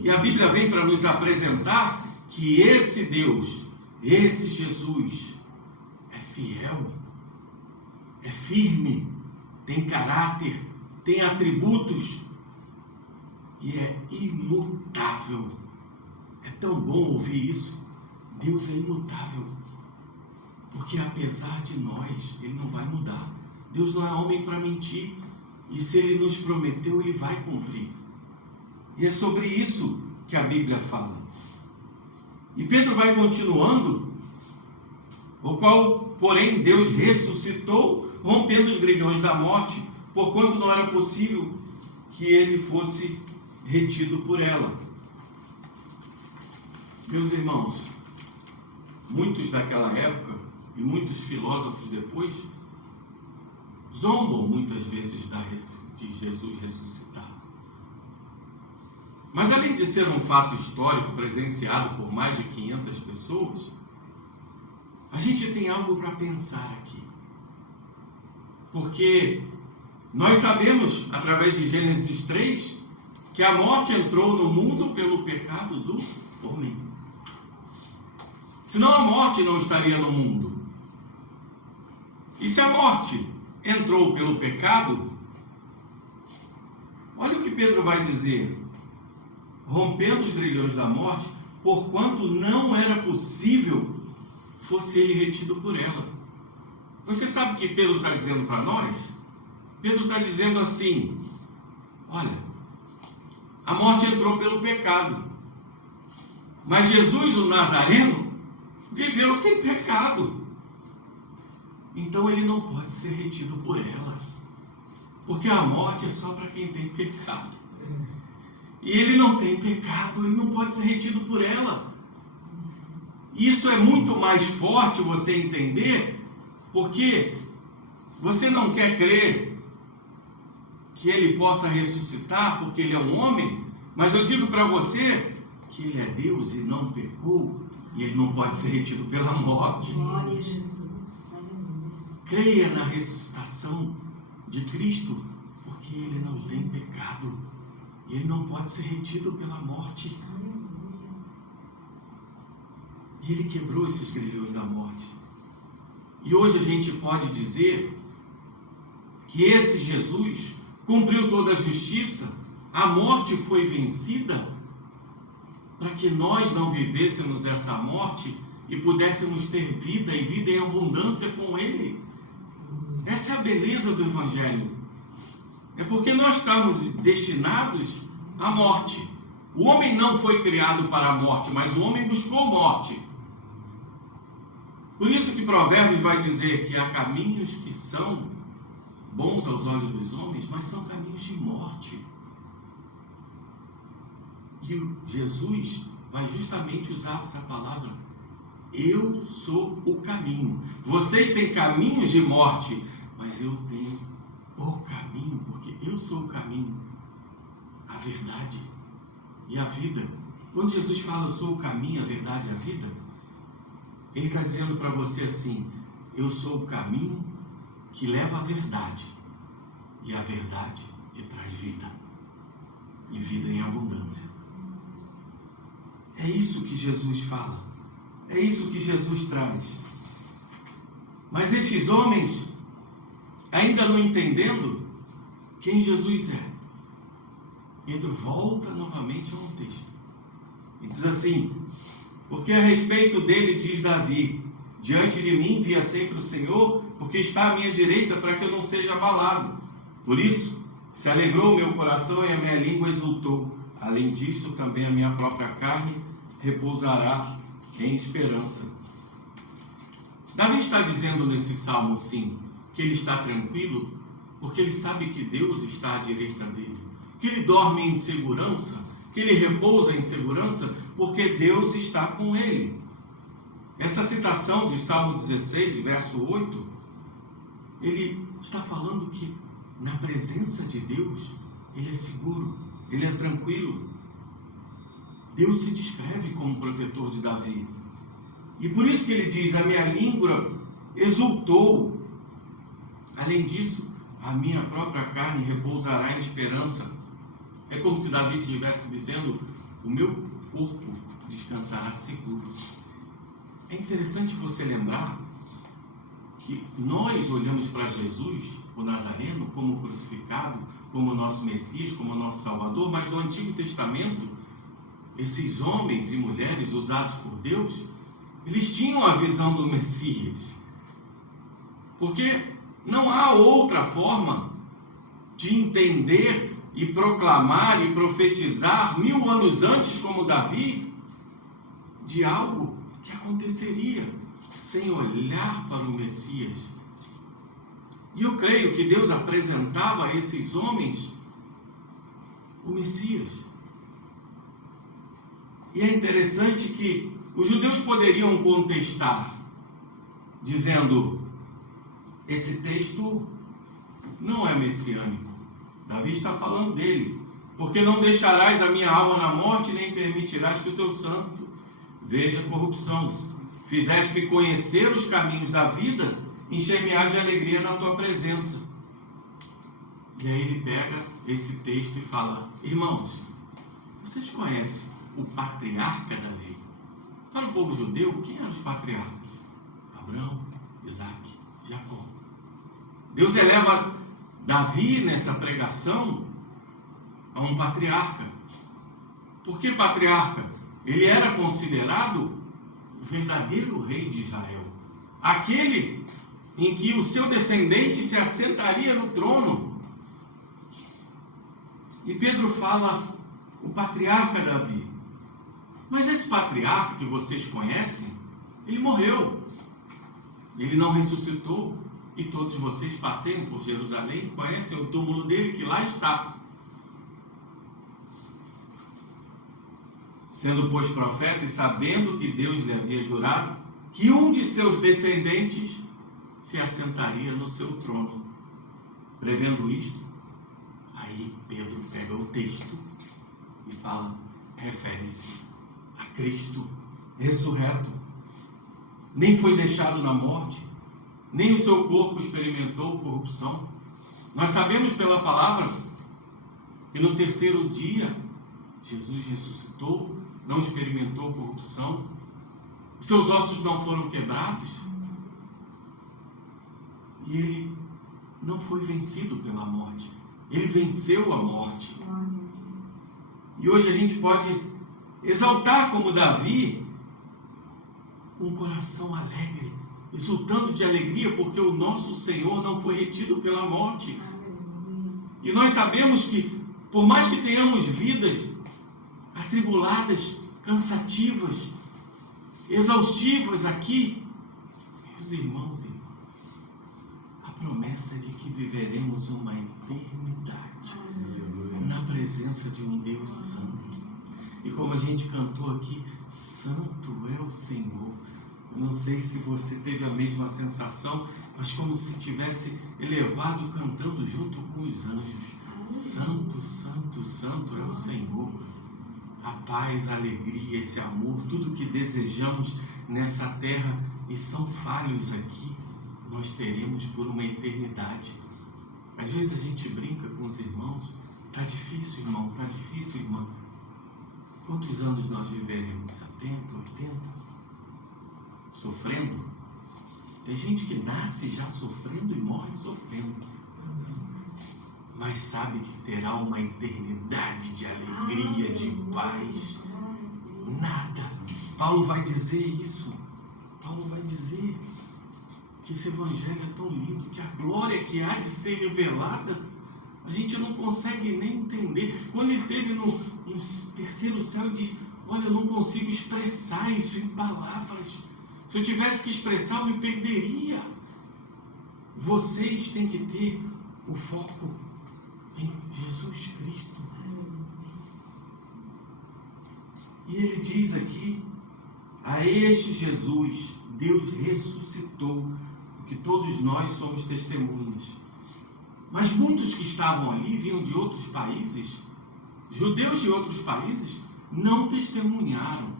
E a Bíblia vem para nos apresentar que esse Deus, esse Jesus, é fiel, é firme, tem caráter, tem atributos e é imutável. É tão bom ouvir isso. Deus é imutável, porque apesar de nós, Ele não vai mudar. Deus não é homem para mentir. E se Ele nos prometeu, Ele vai cumprir. E é sobre isso que a Bíblia fala. E Pedro vai continuando, o qual, porém, Deus ressuscitou, rompendo os grilhões da morte, porquanto não era possível que ele fosse retido por ela. Meus irmãos, muitos daquela época e muitos filósofos depois zombam muitas vezes de Jesus ressuscitar. Mas além de ser um fato histórico presenciado por mais de 500 pessoas, a gente tem algo para pensar aqui. Porque nós sabemos, através de Gênesis 3, que a morte entrou no mundo pelo pecado do homem. Senão a morte não estaria no mundo. E se a morte entrou pelo pecado, olha o que Pedro vai dizer: rompendo os grilhões da morte, porquanto não era possível fosse ele retido por ela. Você sabe o que Pedro está dizendo para nós? Pedro está dizendo assim: olha, a morte entrou pelo pecado, mas Jesus, o Nazareno, viveu sem pecado. Então ele não pode ser retido por ela, porque a morte é só para quem tem pecado. E ele não tem pecado, ele não pode ser retido por ela. Isso é muito mais forte você entender, porque você não quer crer que ele possa ressuscitar porque ele é um homem, mas eu digo para você que ele é Deus e não pecou, e ele não pode ser retido pela morte. Glória a Jesus. Creia na ressuscitação de Cristo, porque ele não tem pecado, e ele não pode ser retido pela morte. E ele quebrou esses grilhões da morte. E hoje a gente pode dizer que esse Jesus cumpriu toda a justiça, a morte foi vencida, para que nós não vivêssemos essa morte e pudéssemos ter vida e vida em abundância com Ele. Essa é a beleza do Evangelho. É porque nós estamos destinados à morte. O homem não foi criado para a morte, mas o homem buscou morte. Por isso que Provérbios vai dizer que há caminhos que são bons aos olhos dos homens, mas são caminhos de morte. E Jesus vai justamente usar essa palavra: eu sou o caminho. Vocês têm caminhos de morte, mas eu tenho o caminho, porque eu sou o caminho, a verdade e a vida. Quando Jesus fala eu sou o caminho, a verdade e a vida, ele está dizendo para você assim: eu sou o caminho que leva à verdade, e a verdade te traz vida, e vida em abundância. É isso que Jesus fala, é isso que Jesus traz. Mas estes homens, ainda não entendendo quem Jesus é, Pedro volta novamente ao texto e diz assim: porque a respeito dele diz Davi: diante de mim via sempre o Senhor, porque está à minha direita, para que eu não seja abalado. Por isso se alegrou o meu coração e a minha língua exultou. Além disto, também a minha própria carne repousará em esperança. Davi está dizendo nesse salmo, sim, que ele está tranquilo, porque ele sabe que Deus está à direita dele, que ele dorme em segurança, que ele repousa em segurança, porque Deus está com ele. Essa citação de Salmo 16, verso 8, ele está falando que na presença de Deus, ele é seguro, ele é tranquilo. Deus se descreve como protetor de Davi. E por isso que ele diz: a minha língua exultou. Além disso, a minha própria carne repousará em esperança. É como se Davi estivesse dizendo: o meu corpo descansará seguro. É interessante você lembrar que nós olhamos para Jesus, o Nazareno, como crucificado, como nosso Messias, como nosso Salvador, mas no Antigo Testamento, esses homens e mulheres usados por Deus, eles tinham a visão do Messias, porque não há outra forma de entender e proclamar e profetizar 1000 anos antes, como Davi, de algo que aconteceria sem olhar para o Messias. E eu creio que Deus apresentava a esses homens o Messias. E é interessante que os judeus poderiam contestar, dizendo: esse texto não é messiânico. Davi está falando dele. Porque não deixarás a minha alma na morte, nem permitirás que o teu santo veja corrupção. Fizeste-me conhecer os caminhos da vida, encher-me-ás de alegria na tua presença. E aí ele pega esse texto e fala: irmãos, vocês conhecem o patriarca Davi? Para o povo judeu, quem eram os patriarcas? Abraão, Isaac, Jacó. Deus eleva Davi nessa pregação a um patriarca. Por que patriarca? Ele era considerado o verdadeiro rei de Israel, aquele em que o seu descendente se assentaria no trono. E Pedro fala: o patriarca Davi. Mas esse patriarca que vocês conhecem, ele morreu, ele não ressuscitou. E todos vocês passeiam por Jerusalém, conhecem o túmulo dele, que lá está. Sendo, pois, profeta e sabendo que Deus lhe havia jurado que um de seus descendentes se assentaria no seu trono. Prevendo isto, aí Pedro pega o texto e fala, refere-se a Cristo ressurreto. Nem foi deixado na morte, nem o seu corpo experimentou corrupção. Nós sabemos pela palavra que no terceiro dia Jesus ressuscitou, não experimentou corrupção, os seus ossos não foram quebrados e ele não foi vencido pela morte, ele venceu a morte. E hoje a gente pode exaltar como Davi um coração alegre, exultando de alegria, porque o nosso Senhor não foi retido pela morte. E nós sabemos que, por mais que tenhamos vidas atribuladas, cansativas, exaustivas aqui, meus irmãos, a promessa é de que viveremos uma eternidade na presença de um Deus santo. E como a gente cantou aqui, santo é o Senhor. Eu não sei se você teve a mesma sensação, mas como se tivesse elevado cantando junto com os anjos. Santo, santo, santo é o Senhor. A paz, a alegria, esse amor, tudo que desejamos nessa terra e são falhos aqui, nós teremos por uma eternidade. Às vezes a gente brinca com os irmãos, tá difícil, irmão, tá difícil, irmã. Quantos anos nós viveremos? 70, 80? Sofrendo? Tem gente que nasce já sofrendo e morre sofrendo, mas sabe que terá uma eternidade de alegria, de paz. Nada. Paulo vai dizer isso. Paulo vai dizer que esse evangelho é tão lindo, que a glória que há de ser revelada, a gente não consegue nem entender. Quando ele esteve no terceiro céu, ele diz, olha, eu não consigo expressar isso em palavras. Se eu tivesse que expressar, eu me perderia. Vocês têm que ter o foco em Jesus Cristo. E ele diz aqui, a este Jesus, Deus ressuscitou, que todos nós somos testemunhas. Mas muitos que estavam ali, vinham de outros países, judeus de outros países, não testemunharam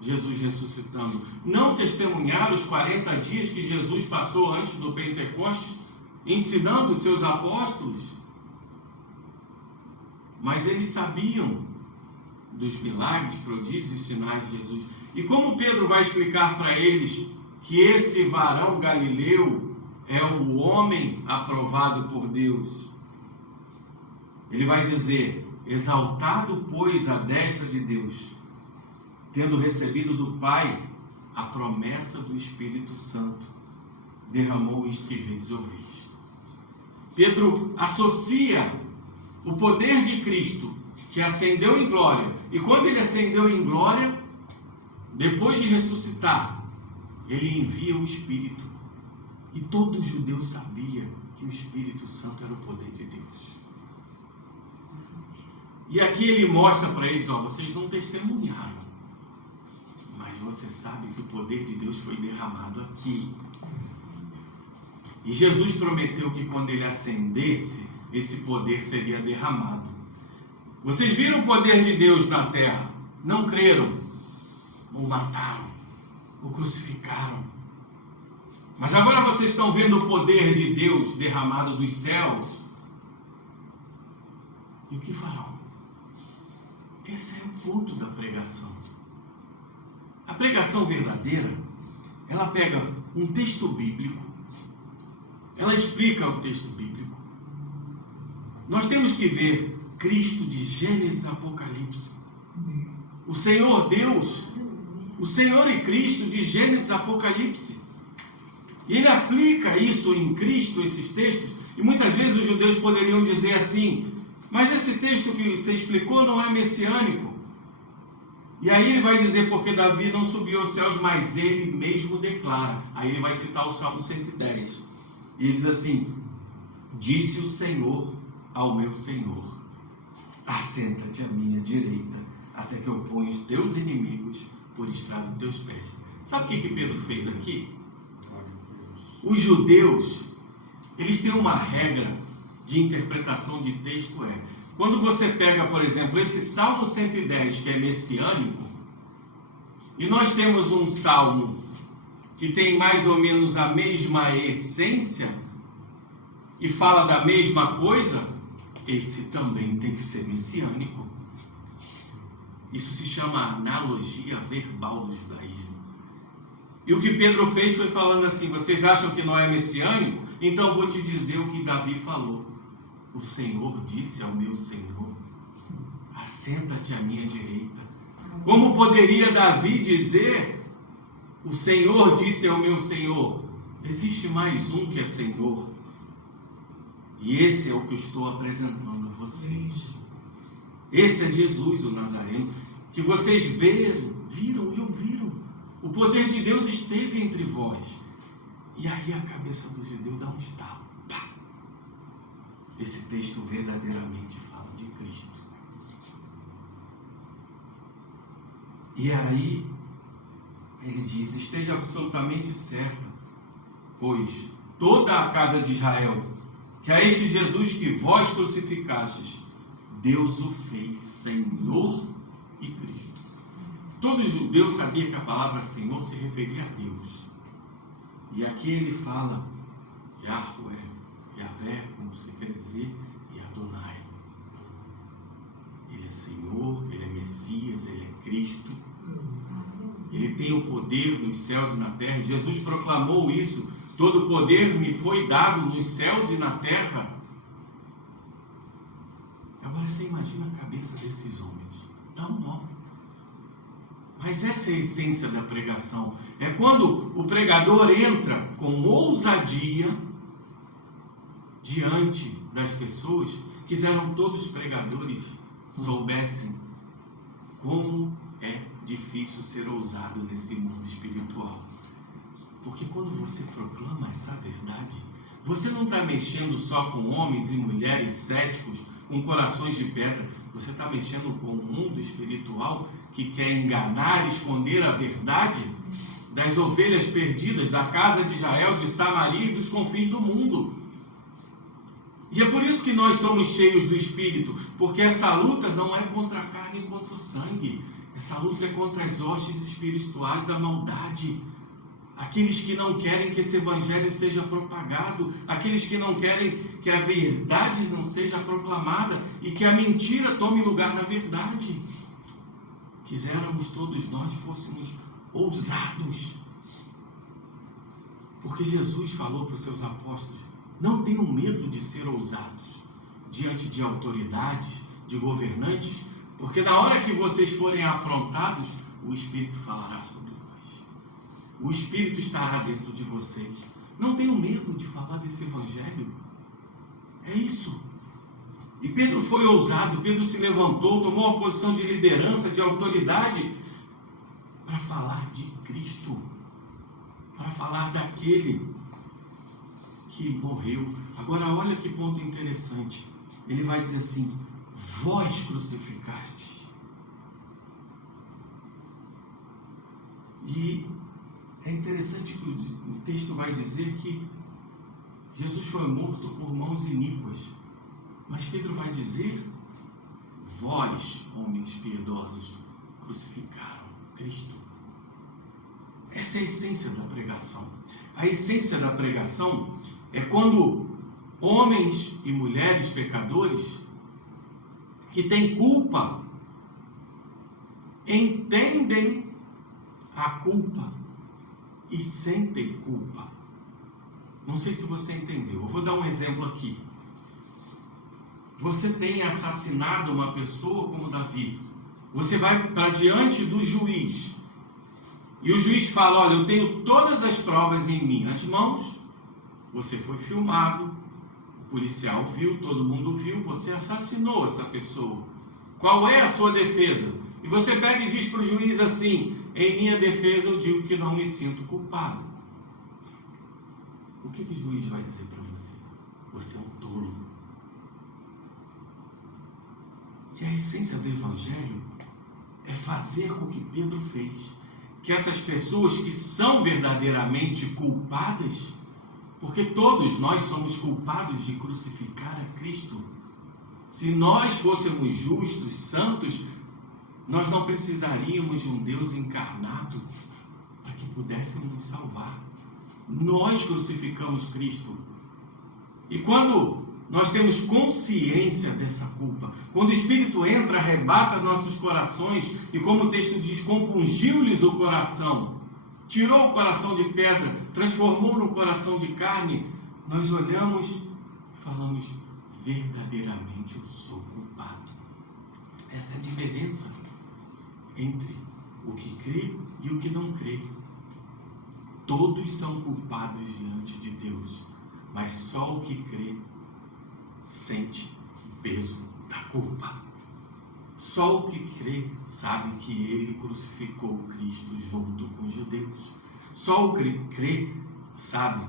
Jesus ressuscitando, não testemunharam os 40 dias que Jesus passou antes do Pentecostes, ensinando os seus apóstolos, mas eles sabiam dos milagres, prodígios e sinais de Jesus. E como Pedro vai explicar para eles que esse varão galileu é o homem aprovado por Deus? Ele vai dizer, exaltado pois à destra de Deus, tendo recebido do Pai a promessa do Espírito Santo, derramou isto que vês e ouvis. Pedro associa o poder de Cristo, que ascendeu em glória, e quando ele ascendeu em glória, depois de ressuscitar, ele envia o Espírito. E todo judeu sabia que o Espírito Santo era o poder de Deus. E aqui ele mostra para eles, vocês não testemunharam, mas você sabe que o poder de Deus foi derramado aqui. E Jesus prometeu que quando ele ascendesse, esse poder seria derramado. Vocês viram o poder de Deus na terra, não creram, o mataram, o crucificaram. Mas agora vocês estão vendo o poder de Deus derramado dos céus. E o que farão? Esse é o ponto da pregação. A pregação verdadeira, ela pega um texto bíblico, ela explica o texto bíblico. Nós temos que ver Cristo de Gênesis a Apocalipse. O Senhor Deus, o Senhor e Cristo de Gênesis a Apocalipse. E ele aplica isso em Cristo, esses textos, e muitas vezes os judeus poderiam dizer assim, mas esse texto que você explicou não é messiânico. E aí ele vai dizer, porque Davi não subiu aos céus, mas ele mesmo declara. Aí ele vai citar o Salmo 110. E ele diz assim, disse o Senhor ao meu Senhor, assenta-te à minha direita, até que eu ponha os teus inimigos por estrado dos teus pés. Sabe o que Pedro fez aqui? Os judeus, eles têm uma regra de interpretação de texto, quando você pega, por exemplo, esse Salmo 110, que é messiânico, e nós temos um salmo que tem mais ou menos a mesma essência, e fala da mesma coisa, esse também tem que ser messiânico. Isso se chama analogia verbal do judaísmo. E o que Pedro fez foi falando assim, vocês acham que não é messiânico? Então vou te dizer o que Davi falou. O Senhor disse ao meu Senhor, assenta-te à minha direita. Como poderia Davi dizer, o Senhor disse ao meu Senhor? Existe mais um que é Senhor. E esse é o que eu estou apresentando a vocês. Esse é Jesus, o Nazareno, que vocês viram e ouviram. O poder de Deus esteve entre vós. E aí a cabeça do judeu dá um estalo. Pá! Esse texto verdadeiramente fala de Cristo. E aí ele diz, esteja absolutamente certa, pois toda a casa de Israel, que a este Jesus que vós crucificastes, Deus o fez Senhor e Cristo. Todo judeu sabia que a palavra Senhor se referia a Deus. E aqui ele fala Yahweh, Yahvé, como você quer dizer, e Adonai. Ele é Senhor, ele é Messias, ele é Cristo. Ele tem o poder nos céus e na terra. Jesus proclamou isso. Todo poder me foi dado nos céus e na terra. Agora você imagina a cabeça desses homens. Dá um nó. Mas essa é a essência da pregação. É quando o pregador entra com ousadia diante das pessoas. Quiseram todos os pregadores soubessem como é difícil ser ousado nesse mundo espiritual. Porque quando você proclama essa verdade, você não está mexendo só com homens e mulheres céticos, com corações de pedra. Você está mexendo com um mundo espiritual que quer enganar, esconder a verdade das ovelhas perdidas da casa de Israel, de Samaria e dos confins do mundo. E é por isso que nós somos cheios do Espírito, porque essa luta não é contra a carne e contra o sangue. Essa luta é contra as hostes espirituais da maldade. Aqueles que não querem que esse evangelho seja propagado, aqueles que não querem que a verdade não seja proclamada e que a mentira tome lugar na verdade. Quiséramos todos nós fôssemos ousados. Porque Jesus falou para os seus apóstolos, não tenham medo de ser ousados diante de autoridades, de governantes, porque na hora que vocês forem afrontados, o Espírito falará sobre vós. O Espírito estará dentro de vocês. Não tenham medo de falar desse evangelho. É isso. E Pedro foi ousado, Pedro se levantou, tomou uma posição de liderança, de autoridade, para falar de Cristo, para falar daquele que morreu. Agora olha que ponto interessante. Ele vai dizer assim: vós crucificastes. E é interessante que o texto vai dizer que Jesus foi morto por mãos iníquas. Mas Pedro vai dizer: vós, homens piedosos, crucificaram Cristo. Essa é a essência da pregação. A essência da pregação é quando homens e mulheres pecadores que têm culpa entendem a culpa e sentem culpa. Não sei se você entendeu. Eu vou dar um exemplo aqui. Você tem assassinado uma pessoa como Davi. Você vai para diante do juiz. E o juiz fala: olha, eu tenho todas as provas em minhas mãos. Você foi filmado, o policial viu, todo mundo viu, você assassinou essa pessoa. Qual é a sua defesa? E você pega e diz para o juiz assim: em minha defesa eu digo que não me sinto culpado. O que o juiz vai dizer para você? Você é um tolo. E a essência do Evangelho é fazer com o que Pedro fez, que essas pessoas que são verdadeiramente culpadas, porque todos nós somos culpados de crucificar a Cristo. Se nós fôssemos justos, santos, nós não precisaríamos de um Deus encarnado para que pudéssemos nos salvar. Nós crucificamos Cristo. E quando nós temos consciência dessa culpa, quando o Espírito entra, arrebata nossos corações, e como o texto diz, compungiu-lhes o coração, tirou o coração de pedra, transformou no coração de carne, nós olhamos e falamos: verdadeiramente eu sou culpado. Essa é a diferença entre o que crê e o que não crê. Todos são culpados diante de Deus, mas só o que crê sente o peso da culpa. Só o que crê sabe que ele crucificou Cristo junto com os judeus. Só o que crê sabe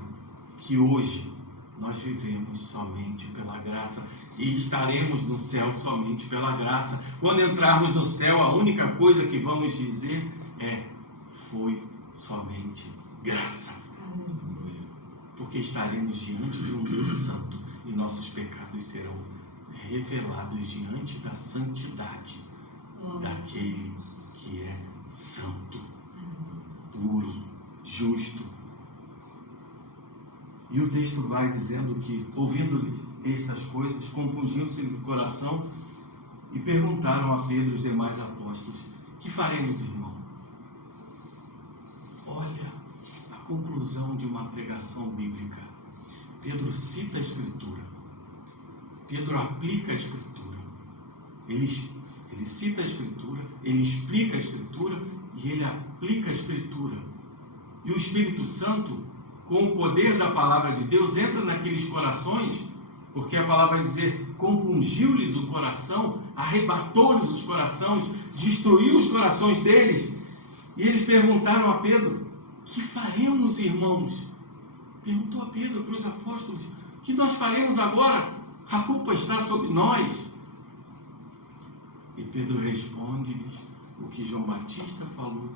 que hoje nós vivemos somente pela graça e estaremos no céu somente pela graça. Quando entrarmos no céu, a única coisa que vamos dizer é: foi somente graça. Porque estaremos diante de um Deus santo e nossos pecados serão revelados diante da santidade daquele que é santo, puro, justo. E o texto vai dizendo que, ouvindo estas coisas, compungiam-se no coração e perguntaram a Pedro e os demais apóstolos: que faremos, irmão? Olha a conclusão de uma pregação bíblica. Pedro cita a Escritura. Pedro aplica a Escritura. Ele cita a Escritura, ele explica a Escritura e ele aplica a Escritura. E o Espírito Santo, com o poder da palavra de Deus, entra naqueles corações, porque a palavra vai dizer: compungiu-lhes o coração, arrebatou-lhes os corações, destruiu os corações deles. E eles perguntaram a Pedro: que faremos, irmãos? Perguntou a Pedro para os apóstolos: o que nós faremos agora? A culpa está sobre nós. E Pedro responde-lhes o que João Batista falou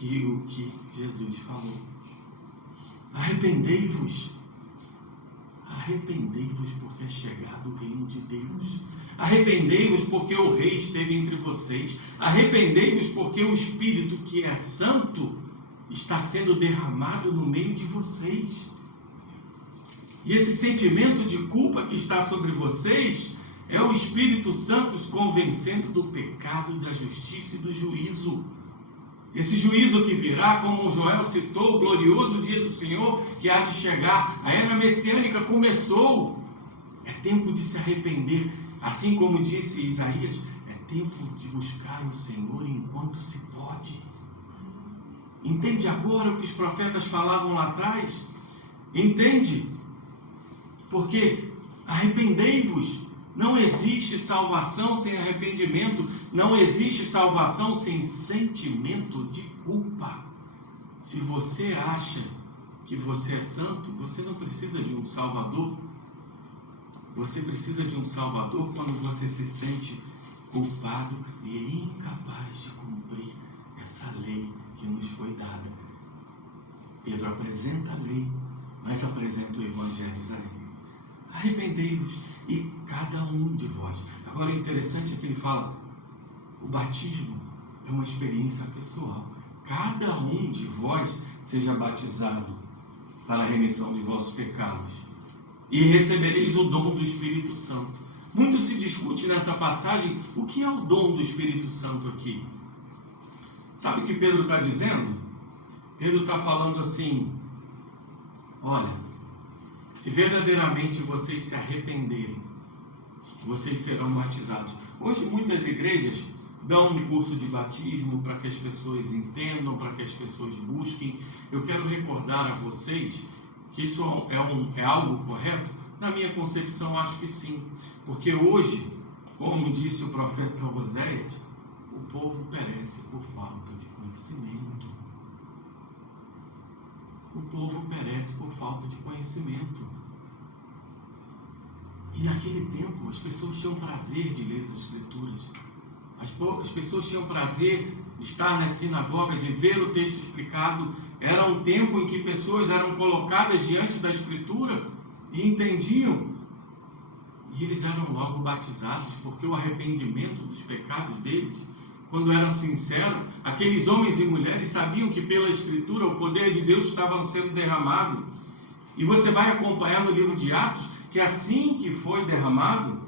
e o que Jesus falou: arrependei-vos, porque é chegado o reino de Deus. Arrependei-vos porque o Rei esteve entre vocês. Arrependei-vos porque o Espírito, que é santo, está sendo derramado no meio de vocês. E esse sentimento de culpa que está sobre vocês é o Espírito Santo os convencendo do pecado, da justiça e do juízo. Esse juízo que virá, como o Joel citou, o glorioso dia do Senhor que há de chegar. A era messiânica começou. É tempo de se arrepender. Assim como disse Isaías, é tempo de buscar o Senhor enquanto se pode. Entende agora o que os profetas falavam lá atrás? Entende? Porque Arrependei-vos. Não existe salvação sem arrependimento. Não existe salvação sem sentimento de culpa. Se você acha que você é santo, você não precisa de um Salvador. Você precisa de um Salvador quando você se sente culpado e incapaz de cumprir essa lei que nos foi dada. Pedro apresenta a lei, mas apresenta o Evangelho a ele. Arrependei-vos, e cada um de vós. Agora o interessante é que ele fala, o batismo é uma experiência pessoal. Cada um de vós seja batizado para a remissão de vossos pecados, e recebereis o dom do Espírito Santo. Muito se discute nessa passagem o que é o dom do Espírito Santo aqui. Sabe o que Pedro está dizendo? Pedro está falando assim, olha, se verdadeiramente vocês se arrependerem, vocês serão batizados. Hoje muitas igrejas dão um curso de batismo para que as pessoas entendam, para que as pessoas busquem. Eu quero recordar a vocês que isso é algo correto. Na minha concepção, acho que sim, porque hoje, como disse o profeta Oséias, o povo perece por falta de conhecimento. O povo perece por falta de conhecimento. E naquele tempo as pessoas tinham prazer de ler as Escrituras. As pessoas tinham prazer de estar nas sinagogas, de ver o texto explicado. Era um tempo em que pessoas eram colocadas diante da Escritura e entendiam. E eles eram logo batizados, porque o arrependimento dos pecados deles, quando eram sinceros, aqueles homens e mulheres sabiam que pela Escritura o poder de Deus estava sendo derramado. E você vai acompanhar no livro de Atos que assim que foi derramado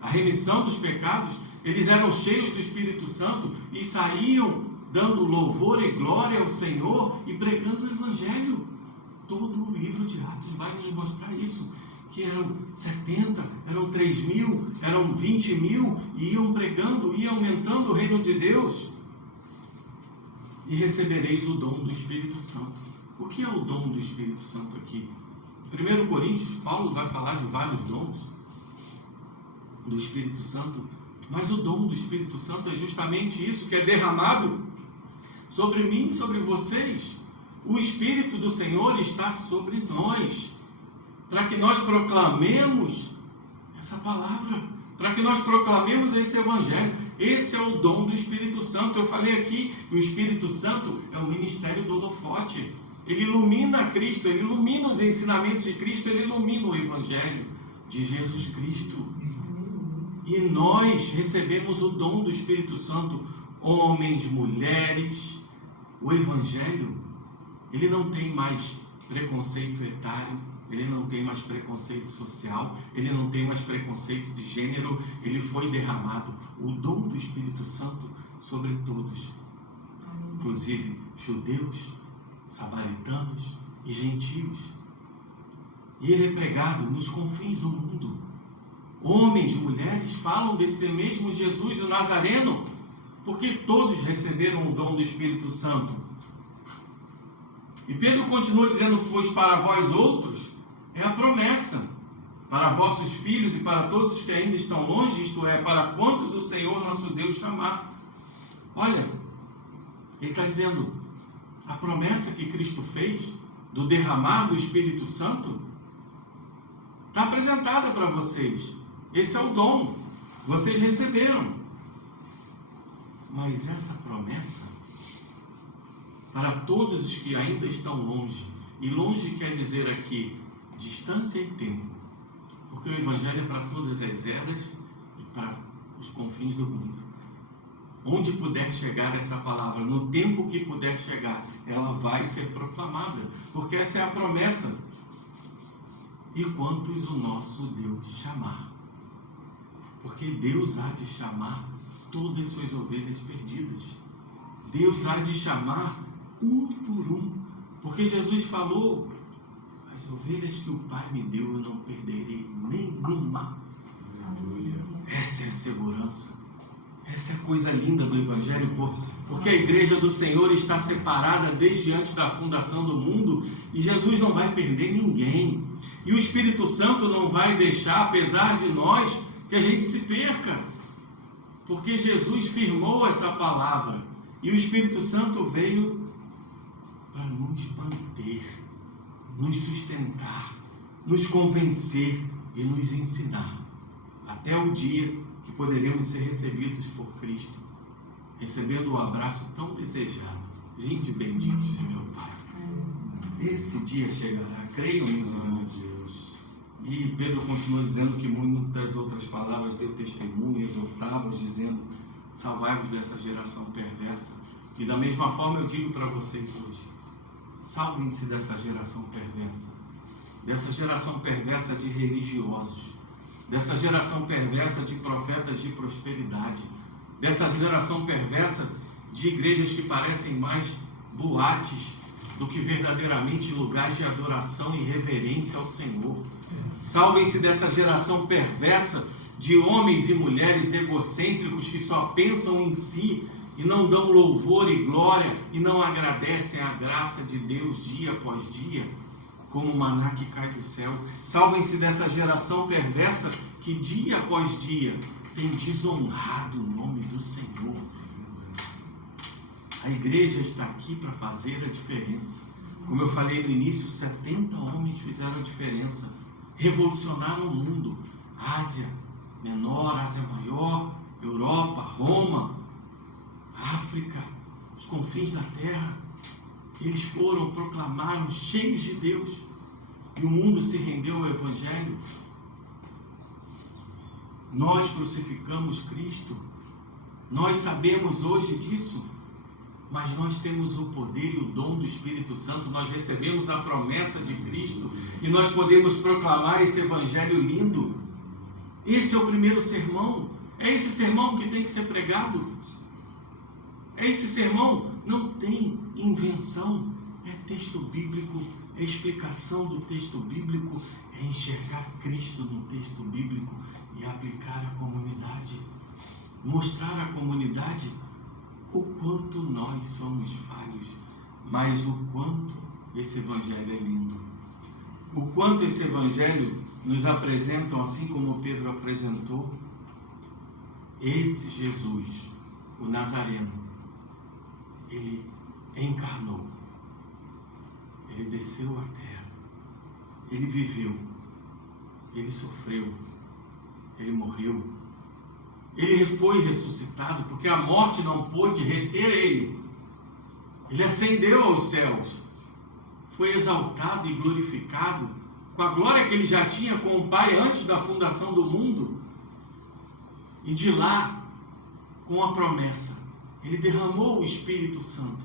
a remissão dos pecados, eles eram cheios do Espírito Santo e saíam dando louvor e glória ao Senhor e pregando o Evangelho. Todo o livro de Atos vai me mostrar isso, que eram 70, eram 3.000, eram 20.000, e iam pregando, iam aumentando o reino de Deus. E recebereis o dom do Espírito Santo. O que é o dom do Espírito Santo aqui? Em 1 Coríntios, Paulo vai falar de vários dons do Espírito Santo, mas o dom do Espírito Santo é justamente isso, que é derramado sobre mim, sobre vocês. O Espírito do Senhor está sobre nós, para que nós proclamemos essa palavra, para que nós proclamemos esse Evangelho. Esse é o dom do Espírito Santo. Eu falei aqui que o Espírito Santo é o ministério do holofote. Ele ilumina Cristo, ele ilumina os ensinamentos de Cristo, ele ilumina o Evangelho de Jesus Cristo. E nós recebemos o dom do Espírito Santo, homens, mulheres. O Evangelho, ele não tem mais preconceito etário, ele não tem mais preconceito social, ele não tem mais preconceito de gênero. Ele foi derramado, o dom do Espírito Santo, sobre todos, inclusive judeus, samaritanos e gentios. E ele é pregado nos confins do mundo. Homens, mulheres falam desse mesmo Jesus, o Nazareno, porque todos receberam o dom do Espírito Santo. E Pedro continua dizendo, pois para vós outros é a promessa, para vossos filhos e para todos os que ainda estão longe, isto é, para quantos o Senhor nosso Deus chamar. Olha, ele está dizendo, a promessa que Cristo fez, do derramar do Espírito Santo, está apresentada para vocês. Esse é o dom, vocês receberam. Mas essa promessa, para todos os que ainda estão longe, e longe quer dizer aqui, distância e tempo, porque o Evangelho é para todas as eras e para os confins do mundo. Onde puder chegar essa palavra, no tempo que puder chegar, ela vai ser proclamada, porque essa é a promessa. E quantos o nosso Deus chamar, porque Deus há de chamar todas as suas ovelhas perdidas. Deus há de chamar um por um, porque Jesus falou, as ovelhas que o Pai me deu eu não perderei nenhuma. Essa é a segurança. Essa é a coisa linda do Evangelho, porque a igreja do Senhor está separada desde antes da fundação do mundo e Jesus não vai perder ninguém. E o Espírito Santo não vai deixar, apesar de nós, que a gente se perca, porque Jesus firmou essa palavra e o Espírito Santo veio para nos manter, nos sustentar, nos convencer e nos ensinar, até o dia que poderemos ser recebidos por Cristo, recebendo o abraço tão desejado. Vinde benditos de meu Pai. Esse dia chegará, creiam, meus irmãos. E Pedro continua dizendo que muitas outras palavras deu testemunho, exortava-os, dizendo: salvai-vos dessa geração perversa. E da mesma forma eu digo para vocês hoje: salvem-se dessa geração perversa de religiosos, dessa geração perversa de profetas de prosperidade, dessa geração perversa de igrejas que parecem mais boates do que verdadeiramente lugares de adoração e reverência ao Senhor. Salvem-se dessa geração perversa de homens e mulheres egocêntricos que só pensam em si e não dão louvor e glória e não agradecem a graça de Deus dia após dia, como o maná que cai do céu. Salvem-se dessa geração perversa que dia após dia tem desonrado o nome do Senhor. A igreja está aqui para fazer a diferença. Como eu falei no início, 70 homens fizeram a diferença, revolucionaram o mundo. Ásia Menor, Ásia Maior, Europa, Roma, África, os confins da terra. Eles foram, proclamaram, cheios de Deus, e o mundo se rendeu ao Evangelho. Nós crucificamos Cristo, nós sabemos hoje disso, mas nós temos o poder e o dom do Espírito Santo, nós recebemos a promessa de Cristo e nós podemos proclamar esse Evangelho lindo. Esse é o primeiro sermão, é esse sermão que tem que ser pregado, é esse sermão, não tem invenção, é texto bíblico, é explicação do texto bíblico, é enxergar Cristo no texto bíblico e aplicar à comunidade, mostrar à comunidade o quanto nós somos falhos, mas o quanto esse Evangelho é lindo, o quanto esse Evangelho nos apresenta, assim como Pedro apresentou, esse Jesus, o Nazareno. Ele encarnou, ele desceu à terra, ele viveu, ele sofreu, ele morreu, ele foi ressuscitado, porque a morte não pôde reter ele. Ele ascendeu aos céus, foi exaltado e glorificado com a glória que ele já tinha com o Pai antes da fundação do mundo. E de lá, com a promessa, ele derramou o Espírito Santo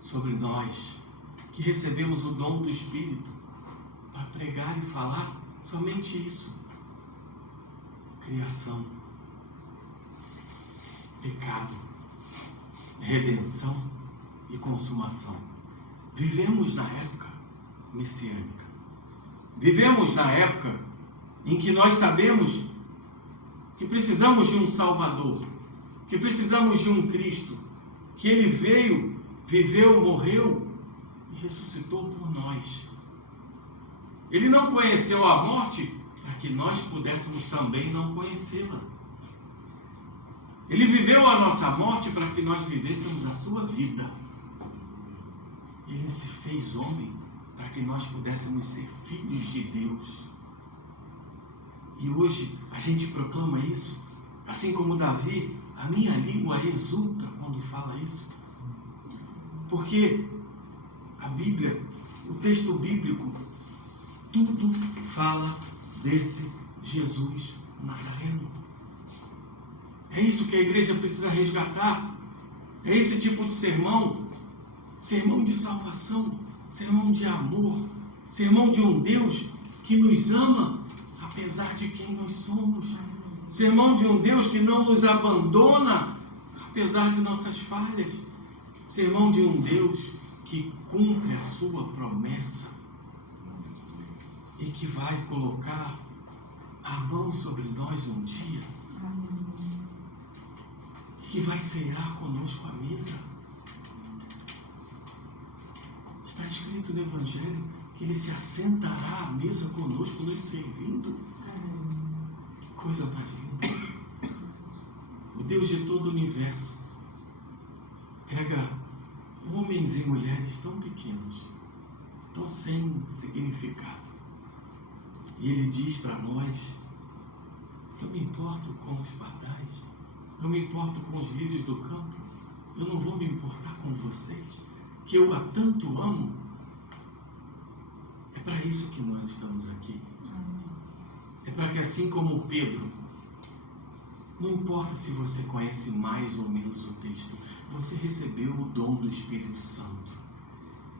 sobre nós, que recebemos o dom do Espírito, para pregar e falar somente isso: criação, pecado, redenção e consumação. Vivemos na época messiânica. Vivemos na época em que nós sabemos que precisamos de um Salvador, que precisamos de um Cristo, que Ele veio, viveu, morreu e ressuscitou por nós. Ele não conheceu a morte para que nós pudéssemos também não conhecê-la. Ele viveu a nossa morte para que nós vivêssemos a sua vida. Ele se fez homem para que nós pudéssemos ser filhos de Deus. E hoje a gente proclama isso, assim como Davi: a minha língua exulta quando fala isso. Porque a Bíblia, o texto bíblico, tudo fala desse Jesus Nazareno. É isso que a igreja precisa resgatar. É esse tipo de sermão, sermão de salvação, sermão de amor, sermão de um Deus que nos ama apesar de quem nós somos, sermão de um Deus que não nos abandona apesar de nossas falhas, sermão de um Deus que cumpre a sua promessa e que vai colocar a mão sobre nós um dia. que vai cear conosco à mesa. Está escrito no Evangelho que Ele se assentará à mesa conosco, nos servindo. Que coisa mais linda. O Deus de todo o universo pega homens e mulheres tão pequenos, tão sem significado, e Ele diz para nós: eu me importo com os pardais, eu me importo com os lírios do campo, eu não vou me importar com vocês, que eu a tanto amo. É para isso que nós estamos aqui. É para que, assim como Pedro, não importa se você conhece mais ou menos o texto, você recebeu o dom do Espírito Santo.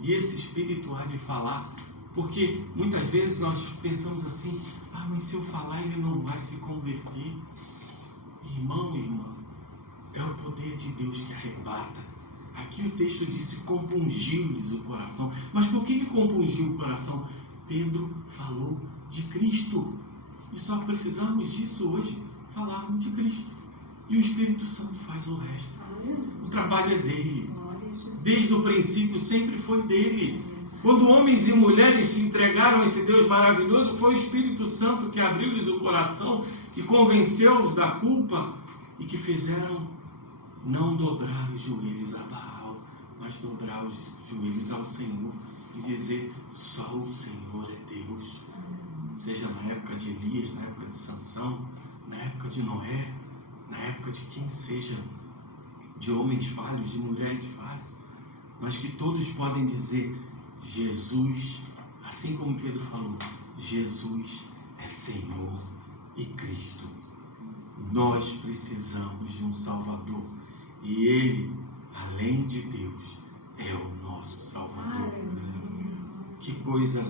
E esse Espírito há de falar, porque muitas vezes nós pensamos assim: ah, mas se eu falar ele não vai se converter. Irmão e irmã, é o poder de Deus que arrebata. Aqui o texto disse: compungiu-lhes o coração. Mas por que compungiu o coração? Pedro falou de Cristo. E só precisamos disso hoje, falarmos de Cristo. E o Espírito Santo faz o resto. O trabalho é dele. Desde o princípio sempre foi dele. Quando homens e mulheres se entregaram a esse Deus maravilhoso, foi o Espírito Santo que abriu-lhes o coração, que convenceu-os da culpa e que fizeram não dobrar os joelhos a Baal, mas dobrar os joelhos ao Senhor e dizer: só o Senhor é Deus. Seja na época de Elias, na época de Sansão, na época de Noé, na época de quem seja, de homens falhos, de mulheres falhas, mas que todos podem dizer: Jesus, assim como Pedro falou, Jesus é Senhor e Cristo. Nós precisamos de um Salvador, e Ele, além de Deus, é o nosso Salvador. Que coisa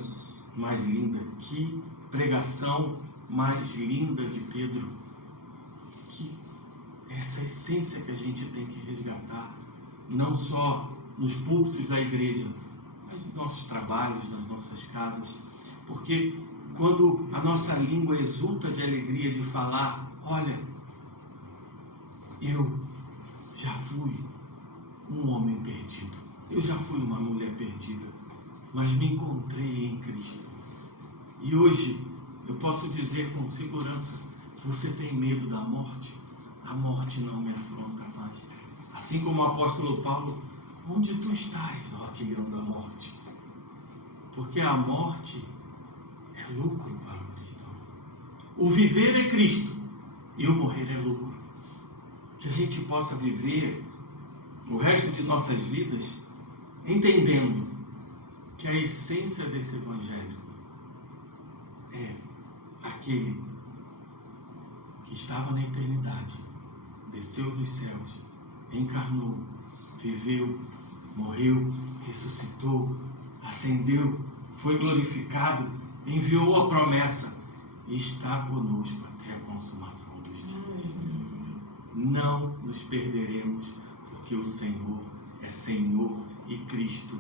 mais linda, que pregação mais linda de Pedro, que essa essência que a gente tem que resgatar, não só nos púlpitos da igreja, mas nos nossos trabalhos, nas nossas casas, porque quando a nossa língua exulta de alegria de falar: olha, eu já fui um homem perdido, eu já fui uma mulher perdida, mas me encontrei em Cristo. E hoje eu posso dizer com segurança: se você tem medo da morte, a morte não me afronta mais. Assim como o apóstolo Paulo: onde tu estás, ó aguilhão da morte? Porque a morte é lucro para o cristão. O viver é Cristo e o morrer é lucro. Que a gente possa viver o resto de nossas vidas entendendo que a essência desse Evangelho é aquele que estava na eternidade, desceu dos céus, encarnou, viveu, morreu, ressuscitou, ascendeu, foi glorificado, enviou a promessa e está conosco até a consumação dos dias. Não nos perderemos, porque o Senhor é Senhor e Cristo.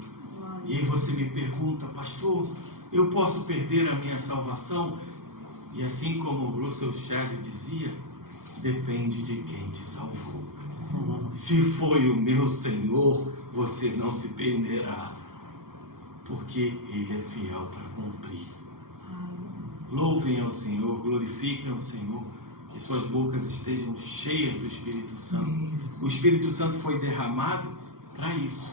E aí você me pergunta: pastor, eu posso perder a minha salvação? E assim como o Russell Shedd dizia, depende de quem te salvou. Se foi o meu Senhor, você não se perderá, porque Ele é fiel para cumprir. Louvem ao Senhor, glorifiquem ao Senhor, que suas bocas estejam cheias do Espírito Santo. O Espírito Santo foi derramado para isso,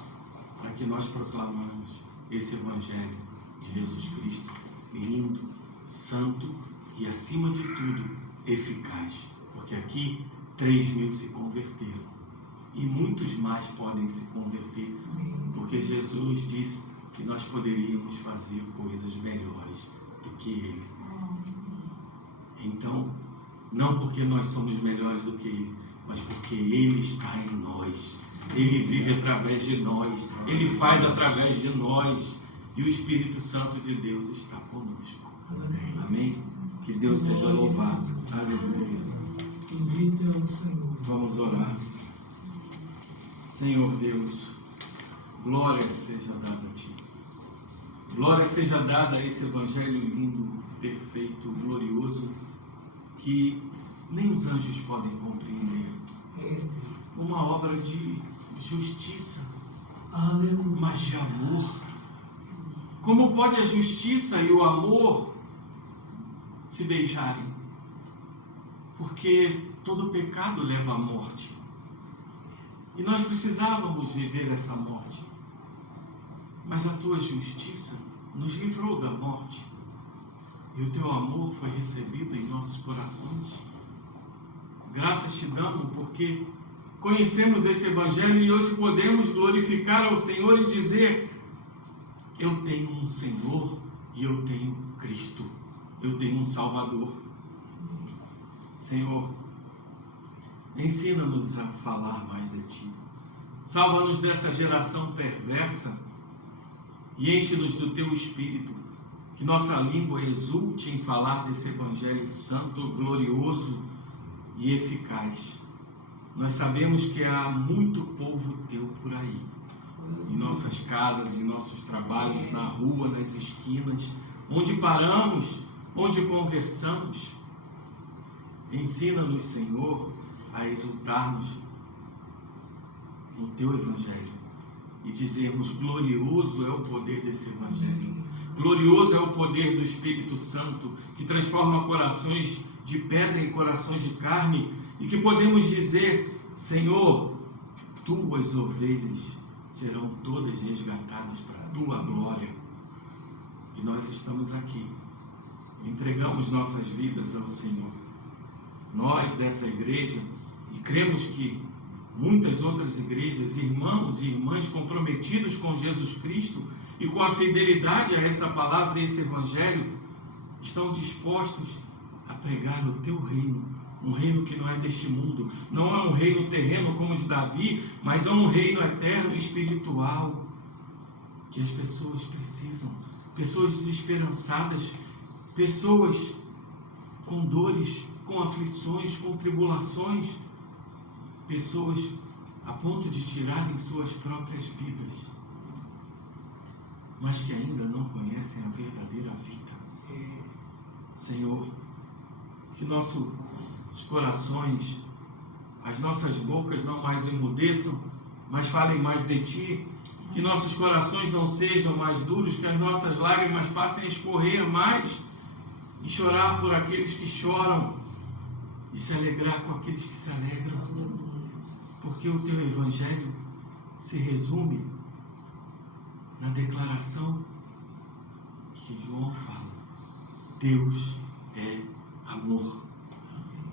para que nós proclamamos esse Evangelho de Jesus Cristo, lindo, santo e, acima de tudo, eficaz. Porque aqui 3.000 se converteram e muitos mais podem se converter, porque Jesus disse que nós poderíamos fazer coisas melhores do que Ele. Então, não porque nós somos melhores do que Ele, mas porque Ele está em nós. Ele vive através de nós, Ele faz através de nós, e o Espírito Santo de Deus está conosco. Amém? Que Deus seja louvado. Aleluia. Vamos orar. Senhor Deus, glória seja dada a Ti. Glória seja dada a esse Evangelho lindo, perfeito, glorioso, que nem os anjos podem compreender. uma obra de justiça, Aleluia. mas de amor. Como pode a justiça e o amor se beijarem? Porque todo pecado leva à morte. E nós precisávamos viver essa morte. Mas a tua justiça nos livrou da morte. E o teu amor foi recebido em nossos corações. Graças te damos porque conhecemos esse Evangelho e hoje podemos glorificar ao Senhor e dizer: eu tenho um Senhor e eu tenho Cristo. Eu tenho um Salvador. Senhor, ensina-nos a falar mais de Ti. Salva-nos dessa geração perversa e enche-nos do Teu Espírito. Que nossa língua exulte em falar desse Evangelho santo, glorioso e eficaz. Nós sabemos que há muito povo Teu por aí, em nossas casas, em nossos trabalhos, na rua, nas esquinas, onde paramos, onde conversamos. Ensina-nos, Senhor, a exultarmos no Teu Evangelho e dizermos: glorioso é o poder desse Evangelho, glorioso é o poder do Espírito Santo, que transforma corações de pedra em corações de carne, e que podemos dizer: Senhor, Tuas ovelhas serão todas resgatadas para a Tua glória. E nós estamos aqui, entregamos nossas vidas ao Senhor. Nós dessa igreja, e cremos que muitas outras igrejas, irmãos e irmãs comprometidos com Jesus Cristo e com a fidelidade a essa palavra e esse Evangelho, estão dispostos a pregar o Teu reino, um reino que não é deste mundo, não é um reino terreno como o de Davi, mas é um reino eterno e espiritual, que as pessoas precisam, pessoas desesperançadas, pessoas com dores, com aflições, com tribulações, pessoas a ponto de tirarem suas próprias vidas, mas que ainda não conhecem a verdadeira vida. Senhor, que nossos corações, as nossas bocas não mais emudeçam, mas falem mais de Ti, que nossos corações não sejam mais duros, que as nossas lágrimas passem a escorrer mais e chorar por aqueles que choram e se alegrar com aqueles que se alegram, porque o Teu Evangelho se resume na declaração que João fala: Deus é amor,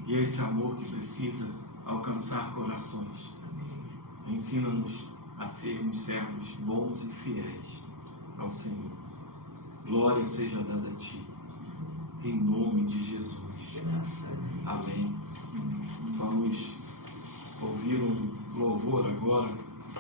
e é esse amor que precisa alcançar corações. Ensina-nos a sermos servos bons e fiéis ao Senhor. Glória seja dada a Ti, em nome de Jesus. Amém. Vamos ouvir um louvor agora.